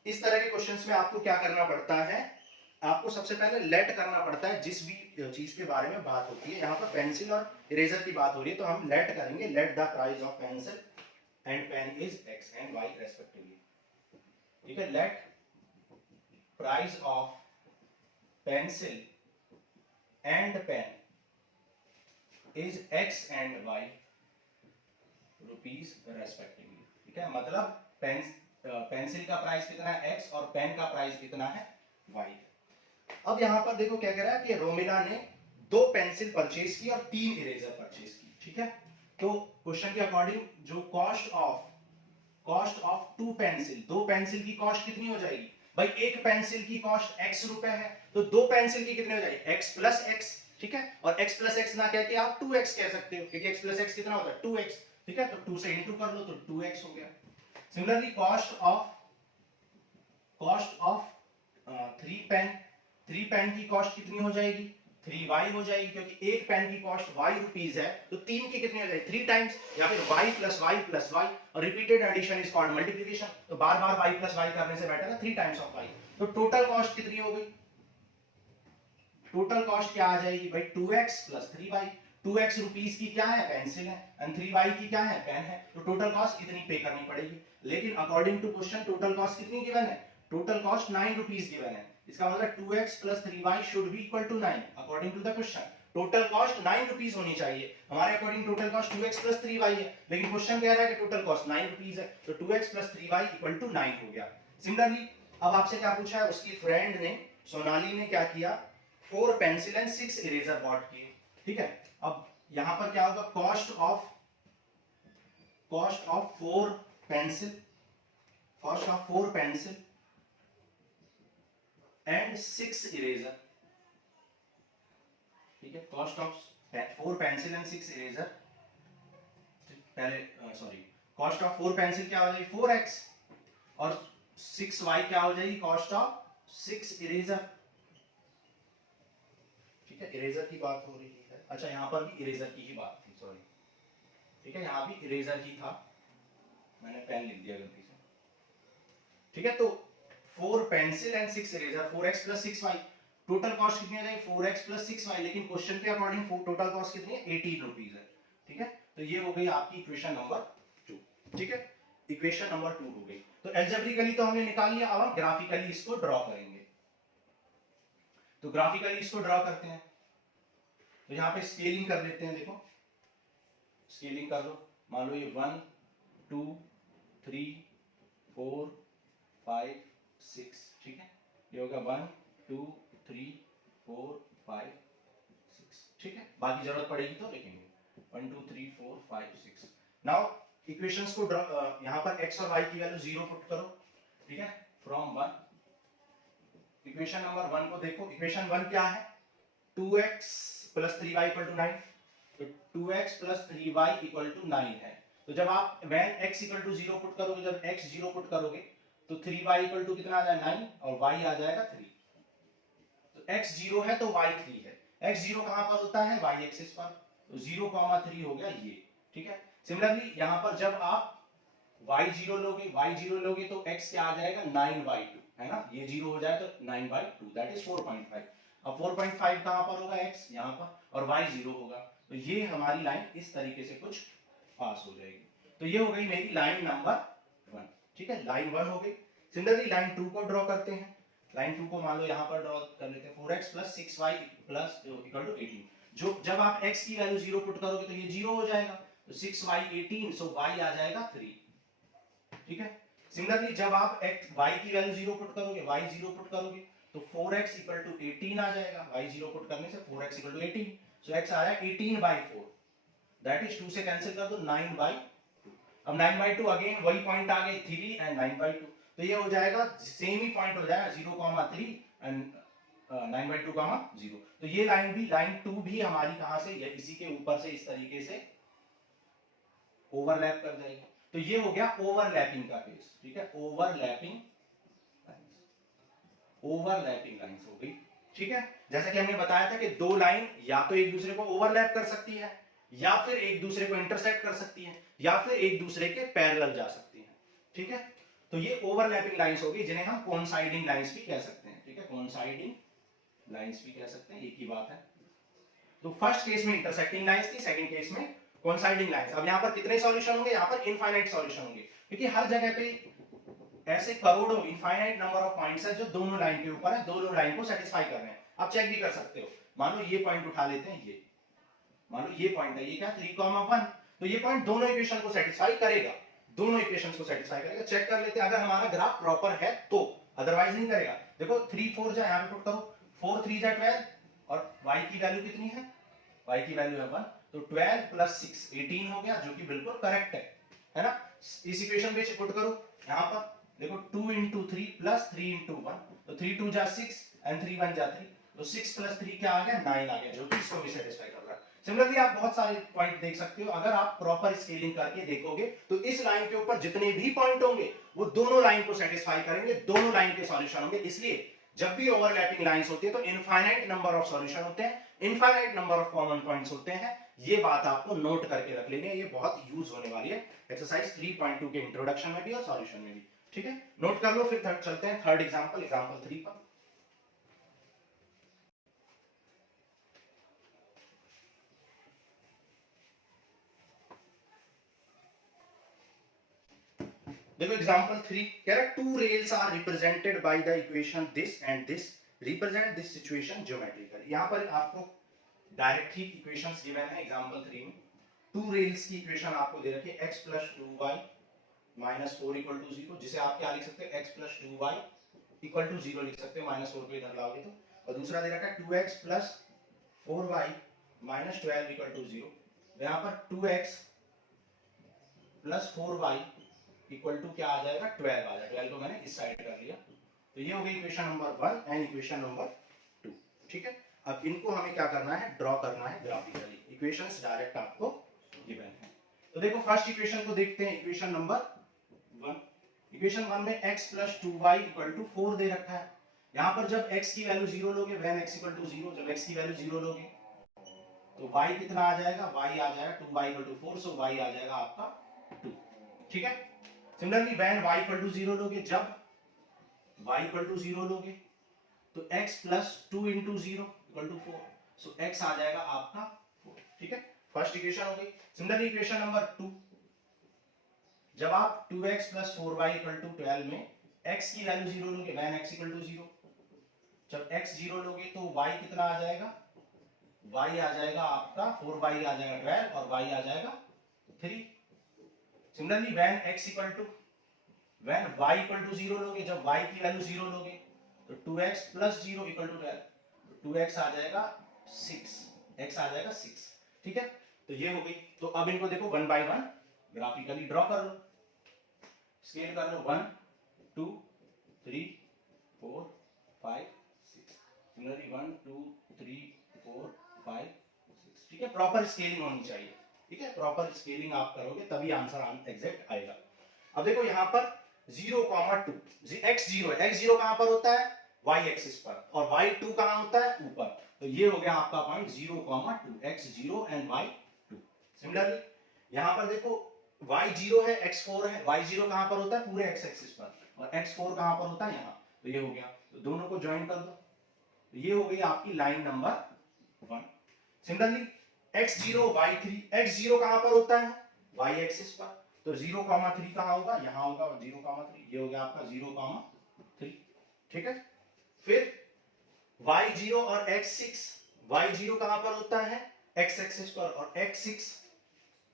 इस तरह के क्वेश्चंस में आपको क्या करना पड़ता है, आपको सबसे पहले लेट करना पड़ता है। जिस भी चीज के बारे में बात होती है, यहाँ पर पेंसिल और इरेजर की बात हो रही है, तो हम लेट करेंगे, let the price of pencil and pen is x and y respectively. ठीक है, let price of pencil and pen is x and y rupees respectively. ठीक है, मतलब पेंसिल का प्राइस कितना है x और पेन का प्राइस कितना है y। अब यहां पर देखो क्या कह रहा है कि रोमिला ने 2 पेंसिल परचेज की और 3 इरेजर परचेज की। ठीक है, तो क्वेश्चन के अकॉर्डिंग जो कॉस्ट ऑफ 2 पेंसिल, 2 पेंसिल की कॉस्ट कितनी हो जाएगी भाई? एक पेंसिल की कॉस्ट x रुपए है, तो 2 पेंसिल की कितनी हो जाएगी? x प्लस x, ठीक है। और x प्लस x ना कह के आप 2x कह सकते हो, क्योंकि x प्लस x कितना होता है? 2x, ठीक है। तो 2 से इंटू कर लो तो 2x हो गया। सिमिलरली कॉस्ट ऑफ 3 पेन की कॉस्ट कितनी हो जाएगी? 3y हो जाएगी, क्योंकि एक पेन की कॉस्ट y रुपीस है, तो 3 की कितनी हो जाएगी? 3 टाइम्स, या फिर y प्लस y, और repeated addition is called multiplication, तो बार बार y प्लस y करने से बेटर है 3 टाइम्स ऑफ y। तो टोटल कॉस्ट कितनी हो गई? टोटल कॉस्ट क्या आ जाएगी भाई? 2x plus 3y। 2x rupees की क्या है? पेंसिल है, एंड 3y की क्या है? पेन है। तो टोटल कॉस्ट इतनी पे करनी पड़ेगी। लेकिन according to question total cost कितनी गिवन है? टोटल कॉस्ट 9 रुपीस गिवन है। इसका मतलब 2x plus 3y should be equal to 9 according to the question. Total cost 9 rupees होनी चाहिए। हमारे according total cost 2x plus 3y है, लेकिन क्वेश्चन कह रहा है कि टोटल कॉस्ट 9 रुपीस है, तो 2x plus 3y equal to 9 हो गया। सिमिलरली अब आपसे क्या पूछा है? उसकी फ्रेंड ने, सोनाली ने क्या किया? 4 पेंसिल एंड 6 इरेजर बॉट किए, ठीक है। अब यहां पर क्या होगा? Cost of 4 pencil and 6 eraser, ठीक है। Cost of 4 pencil and 6 eraser, पहले सॉरी, कॉस्ट ऑफ 4 पेंसिल क्या हो जाएगी? 4x, और 6y क्या हो जाएगी? कॉस्ट ऑफ 6 इरेजर, ठीक है। इरेजर की बात हो रही है, अच्छा यहाँ पर भी इरेजर की ही बात थी, सॉरी, ठीक है। यहाँ भी इरेजर ही था, मैंने पेन लिख दिया गलती से, ठीक है। तो 4 pencil and 6 eraser, 4x plus 6y, total cost कितनी आ जाएगी? 4x प्लस 6y, लेकिन क्वेश्चन के अकॉर्डिंग टोटल कॉस्ट कितनी है? 18 रुपीस है, ठीक है। तो ये हो गई आपकी इक्वेशन नंबर 2, ठीक है। इक्वेशन नंबर 2 हो गई। तो एल्जेब्रिकली तो हमने निकाल लिया, अब हम ग्राफिकली इसको ड्रॉ करेंगे। तो ग्राफिकली इसको ड्रॉ करते हैं, तो यहाँ पे स्केलिंग कर लेते हैं। देखो स्केलिंग कर लो, मान लो ये 1 2 3 4 5 6, ठीक है। ये होगा 1 2 3 4 5 6, ठीक है। बाकी जरूरत पड़ेगी तो लिखेंगे 1 2 3 4 5 6। नाउ इक्वेशंस को ड्रॉ, यहाँ पर x और y की वैल्यू 0 पुट करो, ठीक है। फ्रॉम 1, इक्वेशन नंबर 1 को देखो। इक्वेशन 1 क्या है? 2x plus 3y equal to 9, तो 2x plus 3y equal to 9 है। तो जब आप when x equal to 0 put करोगे, जब x 0 पुट करोगे तो 3y इक्वल टू कितना आ जाएगा? 9, और y आ जाएगा 3। तो x 0 है तो y 3 है। x 0 कहां पर होता है? y एक्सिस पर, तो 0,3 हो गया ये, ठीक है। सिमिलरली यहां पर जब आप y0 लोगे तो x क्या आ जाएगा? 9/2, है ना। ये 0 हो जाए तो 9/2, दैट इज 4.5। अब 4.5 कहां पर होगा? x यहां पर, और y 0 होगा, तो ये हमारी लाइन इस तरीके से कुछ पास हो जाएगी। तो ये हो गई मेरी लाइन नंबर 1, ठीक है। लाइन 1 हो गई। सिमिलरली लाइन 2 को ड्रॉ करते हैं। लाइन 2 को मान लो यहां पर ड्रॉ कर लेते हैं। 4x plus 6y plus equal to 18। जो जब आप x की वैल्यू 0 पुट करोगे तो ये 0 हो जाएगा, तो 6y 18, सो y आ जाएगा 3, ठीक है। सिमिलरली जब आप y की वैल्यू 0 पुट करोगे, y 0 पुट करोगे तो 4x इक्वल टू 18 आ जाएगा। y 0 पुट करने से 4x equal to 18, so x आया 18/4, दैट इज 2 से कैंसिल कर दो 9/2। अब 9/2 अगेन वही पॉइंट आ गए 3 एंड 9/2, तो ये हो जाएगा सेम ही पॉइंट हो जाएगा 0,3 एंड 9/2, 0। तो ये लाइन भी, लाइन 2 भी हमारी कहां से? इसी के ऊपर से इस तरीके से ओवरलैप कर जाएगी। तो ये हो गया ओवरलैपिंग का केस, ठीक है। ओवरलैपिंग लाइंस हो गई, ठीक है। जैसा कि हमने बताया था कि दो लाइन या तो एक दूसरे को ओवरलैप कर सकती है, या फिर एक दूसरे को इंटरसेक्ट कर सकती है, या फिर एक दूसरे के पैरेलल जा सकती है, ठीक है। तो ये ओवरलैपिंग लाइंस होगी, जिन्हें हम कोइंसाइडिंग लाइंस भी कह सकते हैं, ठीक है। कोइंसाइडिंग लाइंस भी कह सकते हैं, एक ही बात है। तो फर्स्ट केस में इंटरसेक्टिंग लाइंस थी, सेकंड केस में कोइंसाइडिंग लाइंस। अब यहां पर कितने सॉल्यूशन होंगे? यहां पर इनफाइनाइट सॉल्यूशन होंगे, क्योंकि हर जगह पे ऐसे करोड़ों इनफाइनाइट नंबर ऑफ पॉइंट्स है जो दोनों लाइन के ऊपर है, दोनों लाइन को सेटिस्फाई कर रहे हैं। आप चेक भी कर सकते हो, मान लो ये पॉइंट उठा लेते हैं, ये मान लो ये पॉइंट है, ये क्या 3,1, तो ये पॉइंट दोनों इक्वेशन को सेटिस्फाई करेगा, दोनों इक्वेशंस को सेटिस्फाई करेगा। चेक कर लेते हैं अगर हमारा ग्राफ प्रॉपर है तो, अदरवाइज नहीं करेगा। देखो 3 4 जा यहां पे पुट करो, 4 3 जा 12, और y की वैल्यू कितनी है? y की वैल्यू है 1, तो 12 प्लस 6 18 हो गया, जो कि बिल्कुल करेक्ट है ना। इस इक्वेशन पे पुट करो, यहां पर देखो 2 इंटू 3 प्लस 3 इंटू 1, तो 3 2 जा 6 एंड 3 1 जा 3, तो 6 प्लस 3 क्या आ गया 9 आ गया, जो कि इसको भी सेटिस्फाई कर रहा है। सिमिलरली आप बहुत सारे पॉइंट देख सकते हो, अगर आप प्रॉपर स्केलिंग करके देखोगे तो इस लाइन के ऊपर जितने भी पॉइंट होंगे वो दोनों लाइन को सेटिस्फाई करेंगे, दोनों लाइन के सॉल्यूशन होंगे। इसलिए जब भी ओवरलैपिंग लाइंस होती है तो इनफाइनाइट नंबर ऑफ सॉल्यूशन होते हैं, infinite number of common points होते हैं। ये बात आपको नोट करके रख लेनी है, ये बहुत यूज होने वाली है एक्सरसाइज 3.2 के इंट्रोडक्शन में भी और सॉल्यूशन में भी। ठीक है, नोट कर लो। फिर चलते हैं थर्ड एग्जांपल, एग्जांपल 3 पर। देखो एग्जांपल 3 कह रहा है two rails are represented by the equation this and this represent this situation geometrically. यहां पर आपको डायरेक्ट ही इक्वेशंस गिवन है एग्जांपल 3 में। टू रेल्स की इक्वेशन आपको दे रखी है x + 2y - 4 = 0, जिसे आप क्या लिख सकते हैं x + 2y = 0 लिख सकते हैं, -4 को इधर लाओगे तो। और दूसरा दे रखा है 2x + 4y - 12 = 0। यहां पर 2x + 4y = क्या आ जाएगा 12 आ जाएगा, 12 को मैंने इस साइड कर लिया। तो ये हो गई equation number 1 and equation number 2। ठीक है, अब इनको हमें क्या करना है, ड्रॉ करना है ग्राफिकली। इक्वेशंस डायरेक्ट आपको गिवन है। तो देखो फर्स्ट इक्वेशन को देखते हैं, इक्वेशन नंबर 1। इक्वेशन 1 में x + 2y = 4 दे रखा है। यहां पर जब x की वैल्यू 0 लोगे, when x = 0, जब x की वैल्यू 0 लोगे तो y कितना आ जाएगा, y आ जाएगा 2y = 4, सो y आ जाएगा आपका 2। ठीक है, सिमिलरली when y = 0 लोगे, जब y = 0 लोगे तो x + 2 × 0 = 4, सो x आ जाएगा आपका 4। ठीक है, फर्स्ट इक्वेशन हो गई। सिमिलरली इक्वेशन नंबर 2, जब आप 2x + 4y = 12 में x की वैल्यू 0 लोगे, when x = 0, जब x 0 लोगे तो y कितना आ जाएगा, y आ जाएगा आपका 4y आ जाएगा 12 और y आ जाएगा 3। सिमिलरली when y = 0 लोगे, जब y की वैल्यू 0 लोगे तो 2x + 0 = 12, तो 2x आ जाएगा 6, x आ जाएगा 6। ठीक है, तो ये हो गई। तो अब इनको देखो 1 बाय 1 ग्राफिकली ड्रॉ कर लो, स्केल कर लो 1 2 3 4 5 6। सिमिलरली 1 2 3 4 5 6। ठीक है, प्रॉपर स्केलिंग होनी चाहिए। ठीक है, प्रॉपर स्केलिंग आप करोगे तभी आंसर एग्जैक्ट आएगा। अब देखो यहाँ पर 0,2 x 0 है, x 0 कहां पर होता है y एक्सिस पर, और y 2 कहां होता है ऊपर। तो ये हो गया आपका point 0,2 x 0 and y 2। Similarly यहां पर देखो y 0 है, x 4 है, y 0 कहां पर होता है पूरे x एक्सिस पर, और x 4 कहां पर होता है यहाँ। तो ये हो गया, तो दोनों को ज्वाइन कर दो, तो ये हो गई आपकी line number 1। Similarly x 0 y 3, x 0 कहां पर होता है y एक्सिस पर, तो 0,3 कहां होगा, यहां होगा 0,3, ये हो गया आपका 0,3। ठीक है, फिर y0 और x6, y0 कहां पर होता है x एक्सिस पर और x6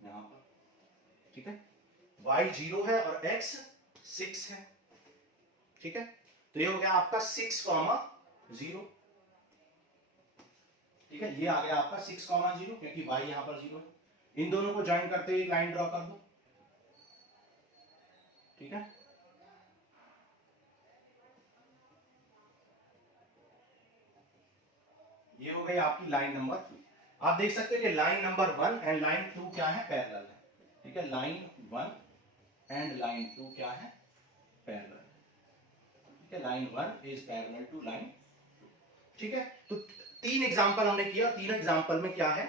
यहां पर। ठीक है, y0 है और x6 है। ठीक है, तो ये हो गया आपका 6,0। ठीक है, ये आ गया आपका 6,0 क्योंकि y यहां पर 0 है। इन दोनों को ज्वाइन करते हुए लाइन ड्रॉ कर दो। ठीक है, ये हो गई आपकी लाइन नंबर 2। आप देख सकते हो कि लाइन नंबर 1 एंड लाइन 2 क्या है, पैरेलल है। ठीक है, लाइन 1 एंड लाइन 2 क्या है, पैरेलल। ठीक है, line 1 is parallel to line 2। ठीक है, तो 3 एग्जांपल हमने किया, तीनों एग्जांपल में क्या है,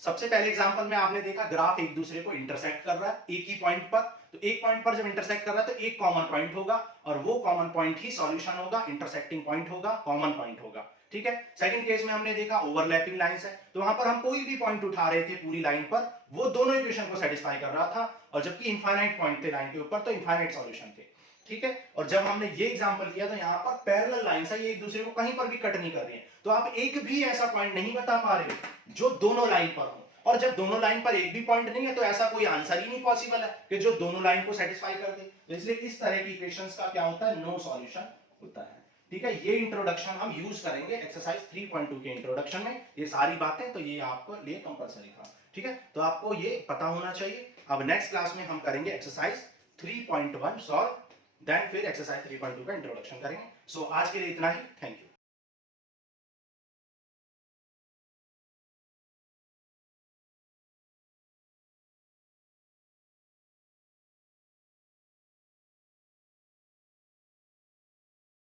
सबसे पहले एग्जांपल में आपने देखा ग्राफ एक दूसरे को इंटरसेक्ट कर रहा है एक ही पॉइंट पर। तो एक पॉइंट पर जब इंटरसेक्ट कर रहा है तो एक कॉमन पॉइंट होगा, और वो कॉमन पॉइंट ही सॉल्यूशन होगा, इंटरसेक्टिंग पॉइंट होगा, कॉमन पॉइंट होगा। ठीक है, सेकंड केस में हमने देखा ओवरलैपिंग लाइंस है, तो वहां पर हम कोई भी पॉइंट उठा रहे थे पूरी लाइन पर, वो दोनों इक्वेशन को सेटिस्फाई कर रहा था, और जबकि इनफाइनाइट पॉइंट थे लाइन के ऊपर तो इनफाइनाइट सॉल्यूशन थे। ठीक है, और जब हमने ये एग्जांपल किया तो यहाँ पर पैरेलल लाइंस है, ये एक दूसरे को कहीं पर भी कट नहीं कर रही है, तो आप एक भी ऐसा पॉइंट नहीं बता पा रहे हो जो दोनों लाइन पर हो, और जब दोनों लाइन पर एक भी पॉइंट नहीं है तो ऐसा कोई आंसर ही नहीं पॉसिबल है कि जो दोनों लाइन को सेटिस्फाई कर दे। तो इसलिए इस तरह की इक्वेशंस का क्या होता है, नो सॉल्यूशन होता है। ठीक है, ये इंट्रोडक्शन हम यूज करेंगे एक्सरसाइज 3.2 के इंट्रोडक्शन में, ये सारी बातें, तो ये आपको लिए कंपलसरी था। ठीक है, तो आपको ये पता होना चाहिए। अब नेक्स्ट क्लास में हम करेंगे एक्सरसाइज 3.1 सॉल्व, देन फिर एक्सरसाइज 3.2 का इंट्रोडक्शन करेंगे। सो आज के लिए इतना ही, थैंक यू।